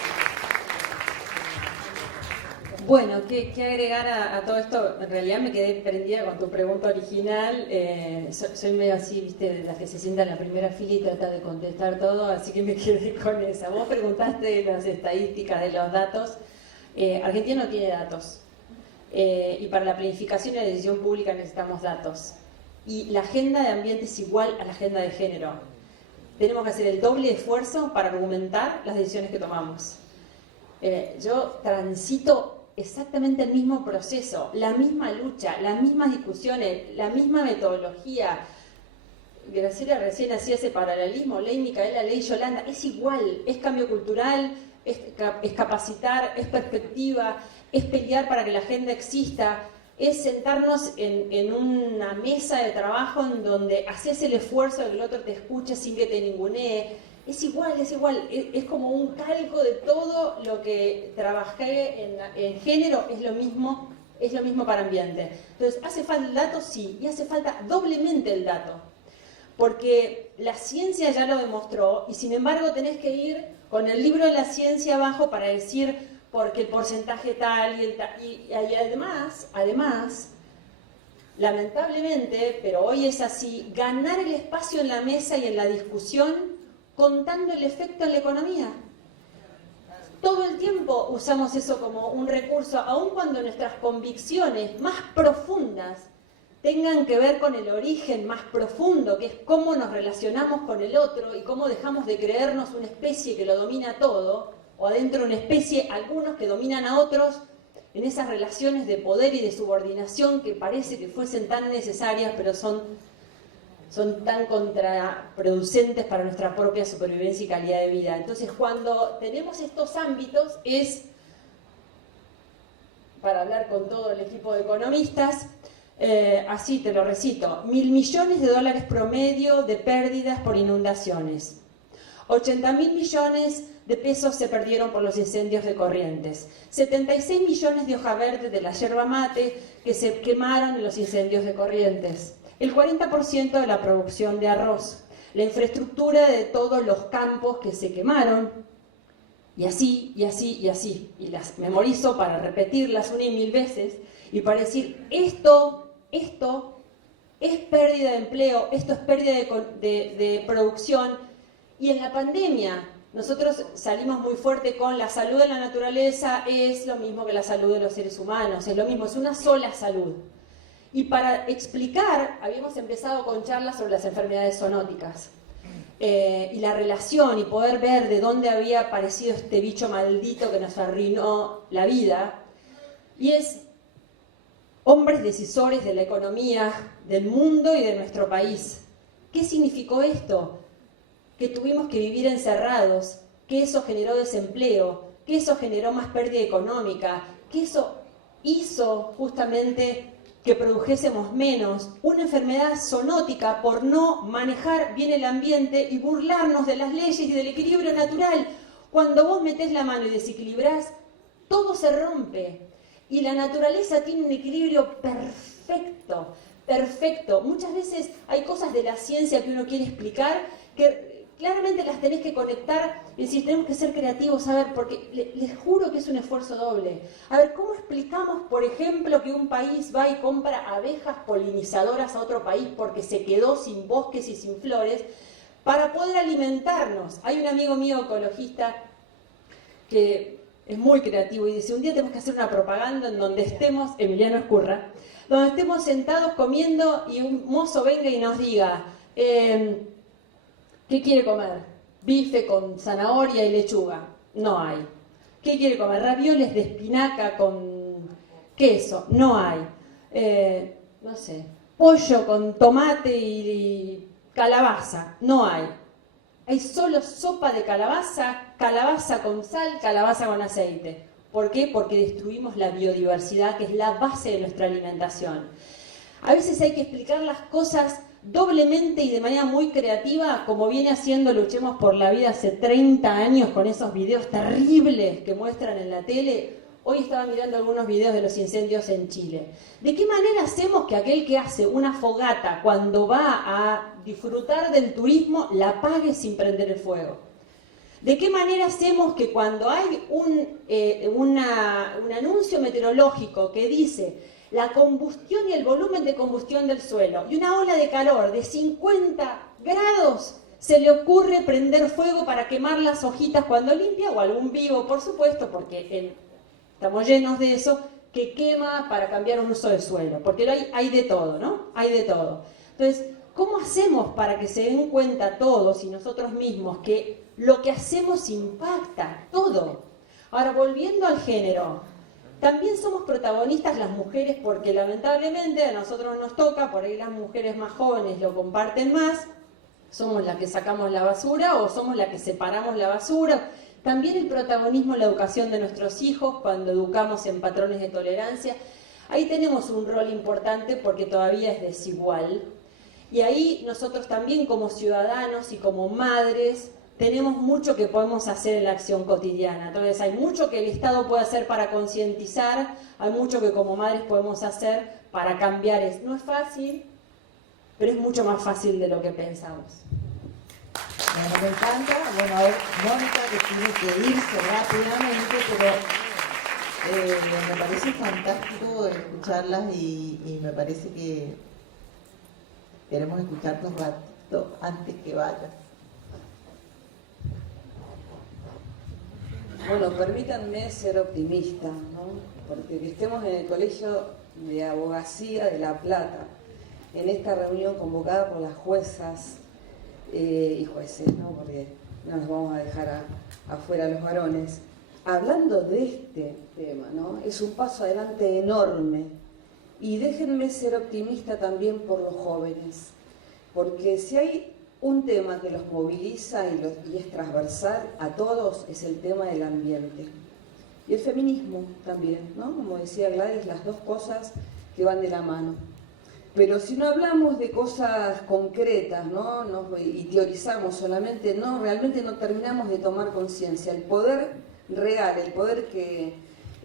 Bueno, ¿qué agregar a todo esto? En realidad me quedé prendida con tu pregunta original. Soy medio así, viste, de las que se sientan en la primera fila y trata de contestar todo, así que me quedé con esa. Vos preguntaste de las estadísticas, de los datos. Argentina no tiene datos. Y para la planificación y la decisión pública necesitamos datos. Y la agenda de ambiente es igual a la agenda de género. Tenemos que hacer el doble de esfuerzo para argumentar las decisiones que tomamos. Yo transito exactamente el mismo proceso, la misma lucha, las mismas discusiones, la misma metodología. Graciela recién hacía ese paralelismo, ley Micaela, ley Yolanda, es igual, es cambio cultural, es capacitar, es perspectiva, es pelear para que la agenda exista, es sentarnos en una mesa de trabajo en donde haces el esfuerzo de que el otro te escuche sin que te ningunee. Es igual, es como un calco de todo lo que trabajé en género, es lo mismo para ambiente. Entonces, ¿hace falta el dato? Sí, y hace falta doblemente el dato, porque la ciencia ya lo demostró, y sin embargo tenés que ir con el libro de la ciencia abajo para decir, porque el porcentaje tal y además, lamentablemente, pero hoy es así, ganar el espacio en la mesa y en la discusión contando el efecto en la economía. Todo el tiempo usamos eso como un recurso, aun cuando nuestras convicciones más profundas tengan que ver con el origen más profundo, que es cómo nos relacionamos con el otro y cómo dejamos de creernos una especie que lo domina todo, o adentro de una especie algunos que dominan a otros en esas relaciones de poder y de subordinación que parece que fuesen tan necesarias, pero son tan contraproducentes para nuestra propia supervivencia y calidad de vida. Entonces, cuando tenemos estos ámbitos, es, para hablar con todo el equipo de economistas, así te lo recito, 1.000 millones de dólares promedio de pérdidas por inundaciones. 80.000 millones de pesos se perdieron por los incendios de Corrientes. 76 millones de hoja verde de la yerba mate que se quemaron en los incendios de Corrientes. El 40% de la producción de arroz, la infraestructura de todos los campos que se quemaron, y así, y las memorizo para repetirlas una y mil veces, y para decir, esto es pérdida de empleo, esto es pérdida de producción, y en la pandemia nosotros salimos muy fuerte con la salud de la naturaleza, es lo mismo que la salud de los seres humanos, es lo mismo, es una sola salud. Y para explicar, habíamos empezado con charlas sobre las enfermedades zoonóticas y la relación y poder ver de dónde había aparecido este bicho maldito que nos arruinó la vida. Y es hombres decisores de la economía, del mundo y de nuestro país. ¿Qué significó esto? Que tuvimos que vivir encerrados, que eso generó desempleo, que eso generó más pérdida económica, que eso hizo justamente que produjésemos menos, una enfermedad zoonótica por no manejar bien el ambiente y burlarnos de las leyes y del equilibrio natural. Cuando vos metés la mano y desequilibrás, todo se rompe. Y la naturaleza tiene un equilibrio perfecto, perfecto. Muchas veces hay cosas de la ciencia que uno quiere explicar que claramente las tenés que conectar y decir, tenemos que ser creativos, a ver, porque les juro que es un esfuerzo doble. A ver, ¿cómo explicamos, por ejemplo, que un país va y compra abejas polinizadoras a otro país porque se quedó sin bosques y sin flores para poder alimentarnos? Hay un amigo mío ecologista que es muy creativo y dice, un día tenemos que hacer una propaganda en donde estemos, Emiliano Escurra, donde estemos sentados comiendo y un mozo venga y nos diga, ¿qué quiere comer? Bife con zanahoria y lechuga. No hay. ¿Qué quiere comer? Ravioles de espinaca con queso. No hay. No sé. Pollo con tomate y calabaza. No hay. Hay solo sopa de calabaza, calabaza con sal, calabaza con aceite. ¿Por qué? Porque destruimos la biodiversidad, que es la base de nuestra alimentación. A veces hay que explicar las cosas doblemente y de manera muy creativa, como viene haciendo Luchemos por la Vida hace 30 años con esos videos terribles que muestran en la tele. Hoy estaba mirando algunos videos de los incendios en Chile. ¿De qué manera hacemos que aquel que hace una fogata cuando va a disfrutar del turismo la apague sin prender el fuego? ¿De qué manera hacemos que cuando hay un anuncio meteorológico que dice la combustión y el volumen de combustión del suelo y una ola de calor de 50 grados, se le ocurre prender fuego para quemar las hojitas cuando limpia, o algún vivo, por supuesto, porque estamos llenos de eso, que quema para cambiar un uso de suelo? Porque hay de todo, ¿no? Hay de todo. Entonces, ¿cómo hacemos para que se den cuenta todos y nosotros mismos que lo que hacemos impacta todo? Ahora, volviendo al género, también somos protagonistas las mujeres, porque lamentablemente a nosotros nos toca, por ahí las mujeres más jóvenes lo comparten más, somos las que sacamos la basura o somos las que separamos la basura. También el protagonismo en la educación de nuestros hijos, cuando educamos en patrones de tolerancia. Ahí tenemos un rol importante porque todavía es desigual. Y ahí nosotros también como ciudadanos y como madres tenemos mucho que podemos hacer en la acción cotidiana. Entonces hay mucho que el Estado puede hacer para concientizar, hay mucho que como madres podemos hacer para cambiar. No es fácil, pero es mucho más fácil de lo que pensamos. Bueno, me encanta. Bueno, a ver, Mónica, que tiene que irse rápidamente, pero me parece fantástico escucharlas y me parece que queremos escucharte un ratito antes que vayas. Bueno, permítanme ser optimista, ¿no? Porque que estemos en el Colegio de Abogacía de La Plata, en esta reunión convocada por las juezas y jueces, ¿no? Porque no nos vamos a dejar afuera a los varones, hablando de este tema, ¿no? Es un paso adelante enorme. Y déjenme ser optimista también por los jóvenes, porque si hay un tema que los moviliza y es transversal a todos, es el tema del ambiente. Y el feminismo también, ¿no? Como decía Gladys, las dos cosas que van de la mano. Pero si no hablamos de cosas concretas, ¿no? Y teorizamos solamente, no, realmente no terminamos de tomar conciencia. El poder real, el poder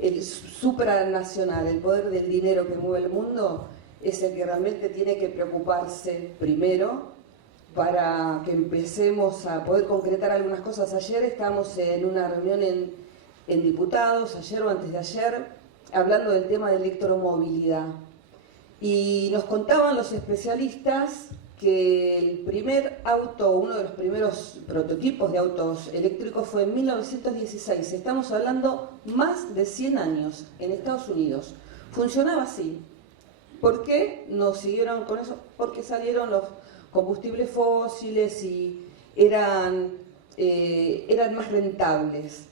el supranacional, el poder del dinero que mueve el mundo, es el que realmente tiene que preocuparse primero para que empecemos a poder concretar algunas cosas. Ayer estábamos en una reunión en diputados, ayer o antes de ayer, hablando del tema de electromovilidad. Y nos contaban los especialistas que el primer auto, uno de los primeros prototipos de autos eléctricos fue en 1916. Estamos hablando más de 100 años en Estados Unidos. Funcionaba así. ¿Por qué no siguieron con eso? Porque salieron los combustibles fósiles y eran más rentables.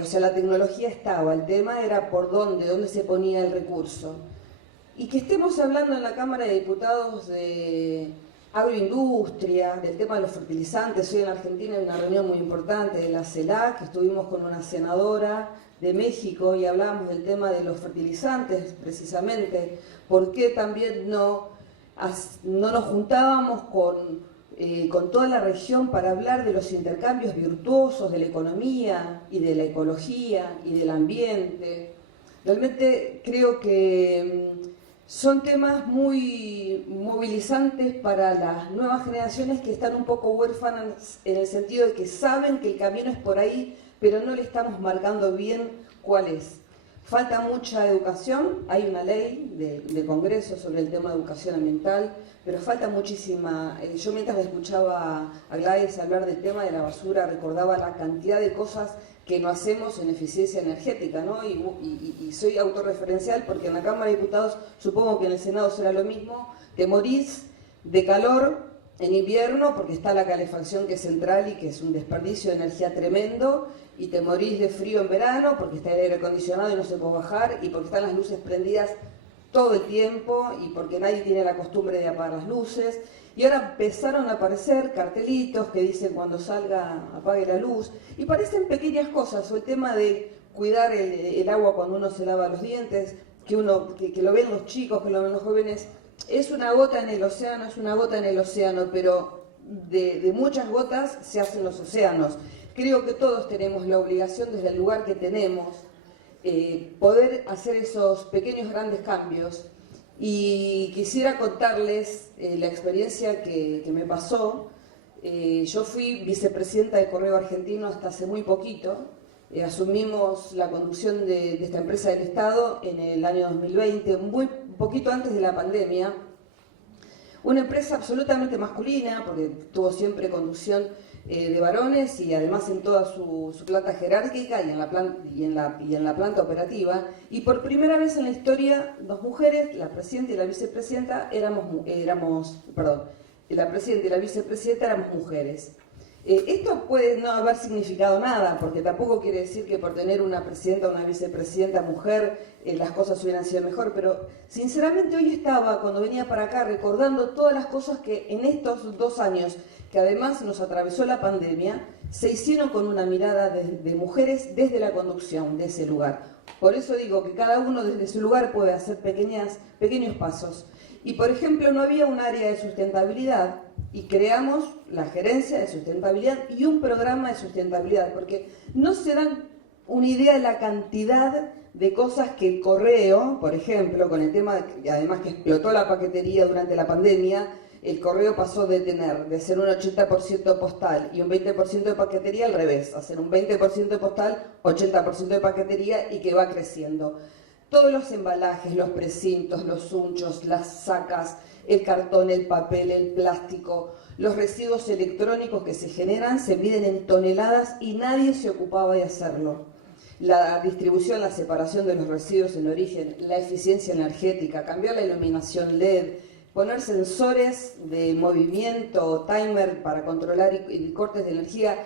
O sea, la tecnología estaba, el tema era por dónde se ponía el recurso. Y que estemos hablando en la Cámara de Diputados de agroindustria, del tema de los fertilizantes. Hoy en Argentina hay una reunión muy importante de la CELAC, que estuvimos con una senadora de México y hablamos del tema de los fertilizantes, precisamente. ¿Por qué también no nos juntábamos con toda la región para hablar de los intercambios virtuosos de la economía y de la ecología y del ambiente? Realmente creo que son temas muy movilizantes para las nuevas generaciones que están un poco huérfanas en el sentido de que saben que el camino es por ahí, pero no le estamos marcando bien cuál es. Falta mucha educación, hay una ley de Congreso sobre el tema de educación ambiental, pero falta muchísima. Yo mientras escuchaba a Gladys hablar del tema de la basura, recordaba la cantidad de cosas que no hacemos en eficiencia energética, ¿no? Y soy autorreferencial porque en la Cámara de Diputados, supongo que en el Senado será lo mismo, te morís de calor en invierno porque está la calefacción que es central y que es un desperdicio de energía tremendo, y te morís de frío en verano porque está el aire acondicionado y no se puede bajar, y porque están las luces prendidas todo el tiempo y porque nadie tiene la costumbre de apagar las luces. Y ahora empezaron a aparecer cartelitos que dicen cuando salga apague la luz, y parecen pequeñas cosas, o el tema de cuidar el agua cuando uno se lava los dientes, que lo ven los chicos, que lo ven los jóvenes. Es una gota en el océano, es una gota en el océano, pero de muchas gotas se hacen los océanos. Creo que todos tenemos la obligación desde el lugar que tenemos poder hacer esos pequeños grandes cambios. Y quisiera contarles la experiencia que me pasó. Yo fui vicepresidenta de Correo Argentino hasta hace muy poquito. Asumimos la conducción de esta empresa del Estado en el año 2020, un poquito antes de la pandemia. Una empresa absolutamente masculina, porque tuvo siempre conducción de varones y además en toda su planta jerárquica y en la planta operativa. Y por primera vez en la historia, dos mujeres, la presidenta y la vicepresidenta, la presidenta y la vicepresidenta éramos mujeres. Esto puede no haber significado nada, porque tampoco quiere decir que por tener una presidenta o una vicepresidenta mujer las cosas hubieran sido mejor, pero sinceramente hoy estaba, cuando venía para acá, recordando todas las cosas que en estos 2 años, que además nos atravesó la pandemia, se hicieron con una mirada de mujeres desde la conducción de ese lugar. Por eso digo que cada uno desde su lugar puede hacer pequeños pasos. Y por ejemplo, no había un área de sustentabilidad y creamos la gerencia de sustentabilidad y un programa de sustentabilidad, porque no se dan una idea de la cantidad de cosas que el correo, por ejemplo, con el tema de, además que explotó la paquetería durante la pandemia, el correo pasó de ser un 80% postal y un 20% de paquetería al revés, a ser un 20% postal, 80% de paquetería, y que va creciendo. Todos los embalajes, los precintos, los unchos, las sacas, el cartón, el papel, el plástico, los residuos electrónicos que se generan se miden en toneladas y nadie se ocupaba de hacerlo. La distribución, la separación de los residuos en origen, la eficiencia energética, cambiar la iluminación LED, poner sensores de movimiento, timer para controlar y cortes de energía.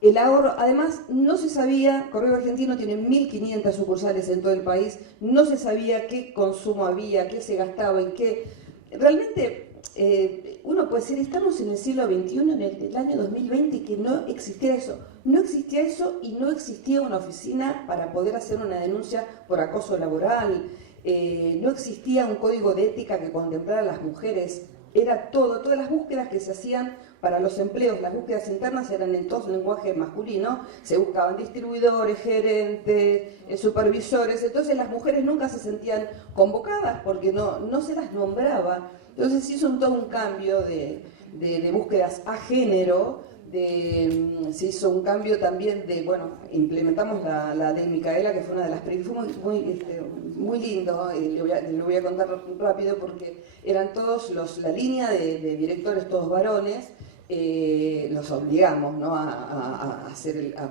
El ahorro, además, no se sabía, Correo Argentino tiene 1.500 sucursales en todo el país, no se sabía qué consumo había, qué se gastaba y qué. Realmente, uno puede decir, estamos en el siglo XXI, en el año 2020, que no existía eso. No existía eso y no existía una oficina para poder hacer una denuncia por acoso laboral. No existía un código de ética que contemplara a las mujeres. Era todas las búsquedas que se hacían para los empleos, las búsquedas internas eran en todo lenguaje masculino, se buscaban distribuidores, gerentes, supervisores, entonces las mujeres nunca se sentían convocadas porque no se las nombraba. Entonces hizo todo un cambio de búsquedas a género, se hizo un cambio también implementamos la ley Micaela, que fue una de las primeras, fue muy lindo, lo voy a contar rápido porque eran todos la línea de directores, todos varones. Los obligamos, ¿no?, a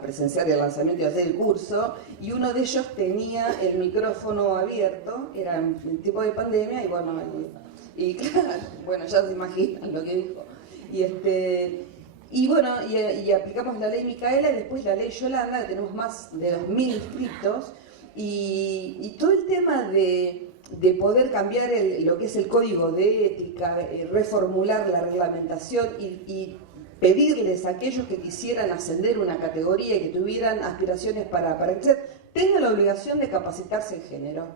presenciar el lanzamiento y a hacer el curso, y uno de ellos tenía el micrófono abierto, era en tipo de pandemia, y claro, ya se imaginan lo que dijo. Y aplicamos la ley Micaela y después la ley Yolanda, que tenemos más de 2.000 inscritos, y todo el tema de poder cambiar lo que es el código de ética, reformular la reglamentación y pedirles a aquellos que quisieran ascender una categoría y que tuvieran aspiraciones para crecer, tengan la obligación de capacitarse en género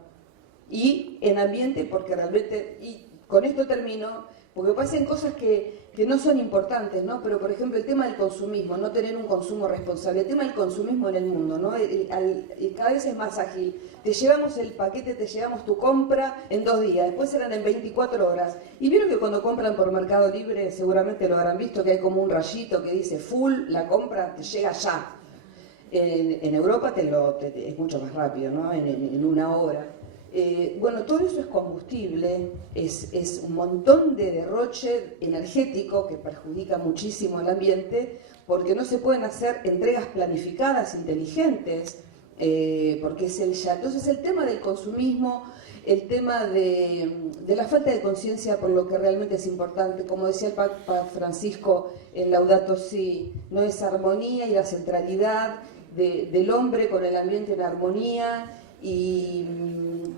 y en ambiente, porque realmente, y con esto termino, porque pasan cosas que no son importantes, ¿no? Pero, por ejemplo, el tema del consumismo, no tener un consumo responsable, el tema del consumismo en el mundo, ¿no? Y cada vez es más ágil. Te llevamos el paquete, te llevamos tu compra en 2 días, después eran en 24 horas. Y vieron que cuando compran por Mercado Libre, seguramente lo habrán visto, que hay como un rayito que dice full, la compra te llega ya. En Europa es mucho más rápido, ¿no? En 1 hora. Bueno, todo eso es combustible, es un montón de derroche energético que perjudica muchísimo al ambiente, porque no se pueden hacer entregas planificadas, inteligentes, porque es el ya. Entonces el tema del consumismo, el tema de la falta de conciencia por lo que realmente es importante, como decía el Papa Francisco en Laudato Si, no es armonía y la centralidad del hombre con el ambiente en armonía, y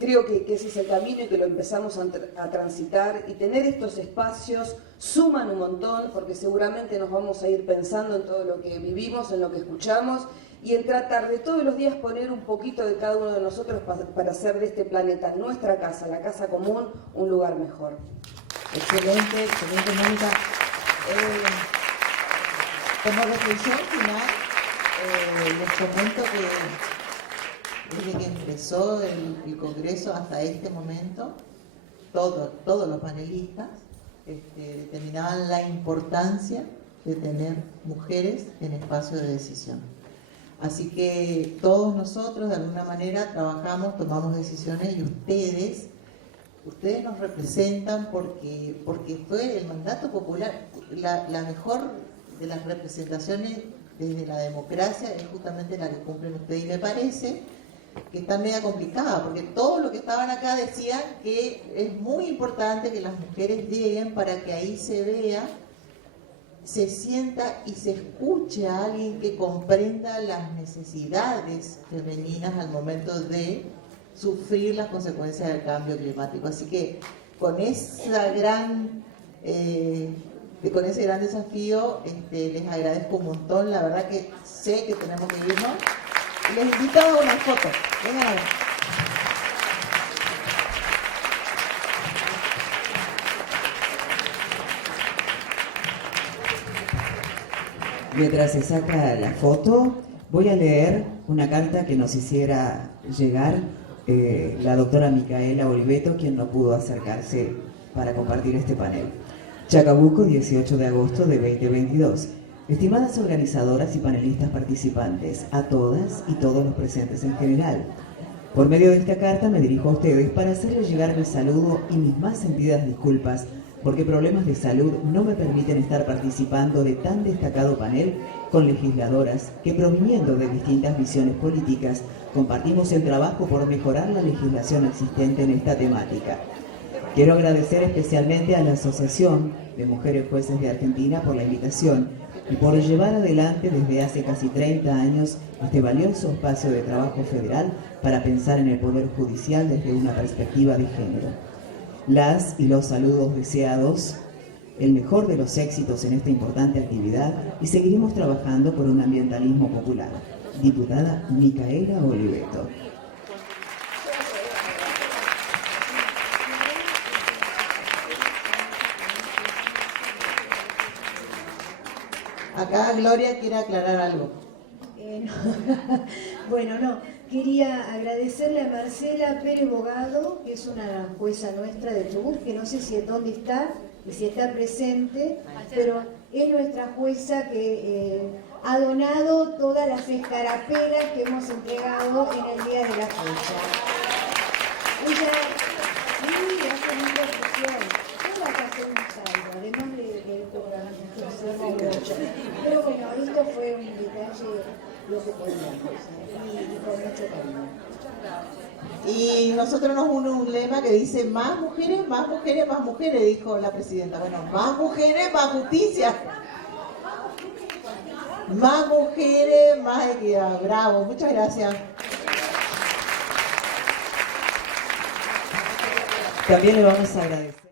creo que ese es el camino y que lo empezamos a transitar, y tener estos espacios suman un montón, porque seguramente nos vamos a ir pensando en todo lo que vivimos, en lo que escuchamos, y en tratar de todos los días poner un poquito de cada uno de nosotros para hacer de este planeta, nuestra casa, la casa común, un lugar mejor. Excelente, excelente, Mónica. Como reflexión final, les comento que desde que empezó el Congreso hasta este momento, todos los panelistas determinaban la importancia de tener mujeres en espacios de decisión. Así que todos nosotros de alguna manera trabajamos, tomamos decisiones, y ustedes nos representan porque fue el mandato popular. La mejor de las representaciones desde la democracia es justamente la que cumplen ustedes, y me parece que está media complicada, porque todos los que estaban acá decían que es muy importante que las mujeres lleguen para que ahí se vea, se sienta y se escuche a alguien que comprenda las necesidades femeninas al momento de sufrir las consecuencias del cambio climático. Así que con ese gran desafío les agradezco un montón. La verdad que sé que tenemos que irnos. Les invito a una foto. Vengan a ver. Mientras se saca la foto, voy a leer una carta que nos hiciera llegar la doctora Micaela Oliveto, quien no pudo acercarse para compartir este panel. Chacabuco, 18 de agosto de 2022. Estimadas organizadoras y panelistas participantes, a todas y todos los presentes en general, por medio de esta carta me dirijo a ustedes para hacerles llegar mi saludo y mis más sentidas disculpas, porque problemas de salud no me permiten estar participando de tan destacado panel con legisladoras que, proviniendo de distintas visiones políticas, compartimos el trabajo por mejorar la legislación existente en esta temática. Quiero agradecer especialmente a la Asociación de Mujeres Jueces de Argentina por la invitación y por llevar adelante desde hace casi 30 años este valioso espacio de trabajo federal para pensar en el Poder Judicial desde una perspectiva de género. Las y los saludos deseados, el mejor de los éxitos en esta importante actividad, y seguiremos trabajando por un ambientalismo popular. Diputada Micaela Oliveto. Acá Gloria quiere aclarar algo. No. Bueno, no. Quería agradecerle a Marcela Pérez Bogado, que es una jueza nuestra de Chubut, que no sé si dónde está y si está presente, pero es nuestra jueza que ha donado todas las escarapelas que hemos entregado en el Día de la Fecha. Ella sí hace mucha expresión. Todas hacemos algo, además del programa que hacemos mucho. Pero bueno, esto fue un detalle lo que podíamos, y con mucho cariño. Y nosotros nos une un lema que dice más mujeres, más mujeres, más mujeres, dijo la presidenta. Bueno, más mujeres, más justicia. Más mujeres, más equidad. Bravo, muchas gracias. También le vamos a agradecer.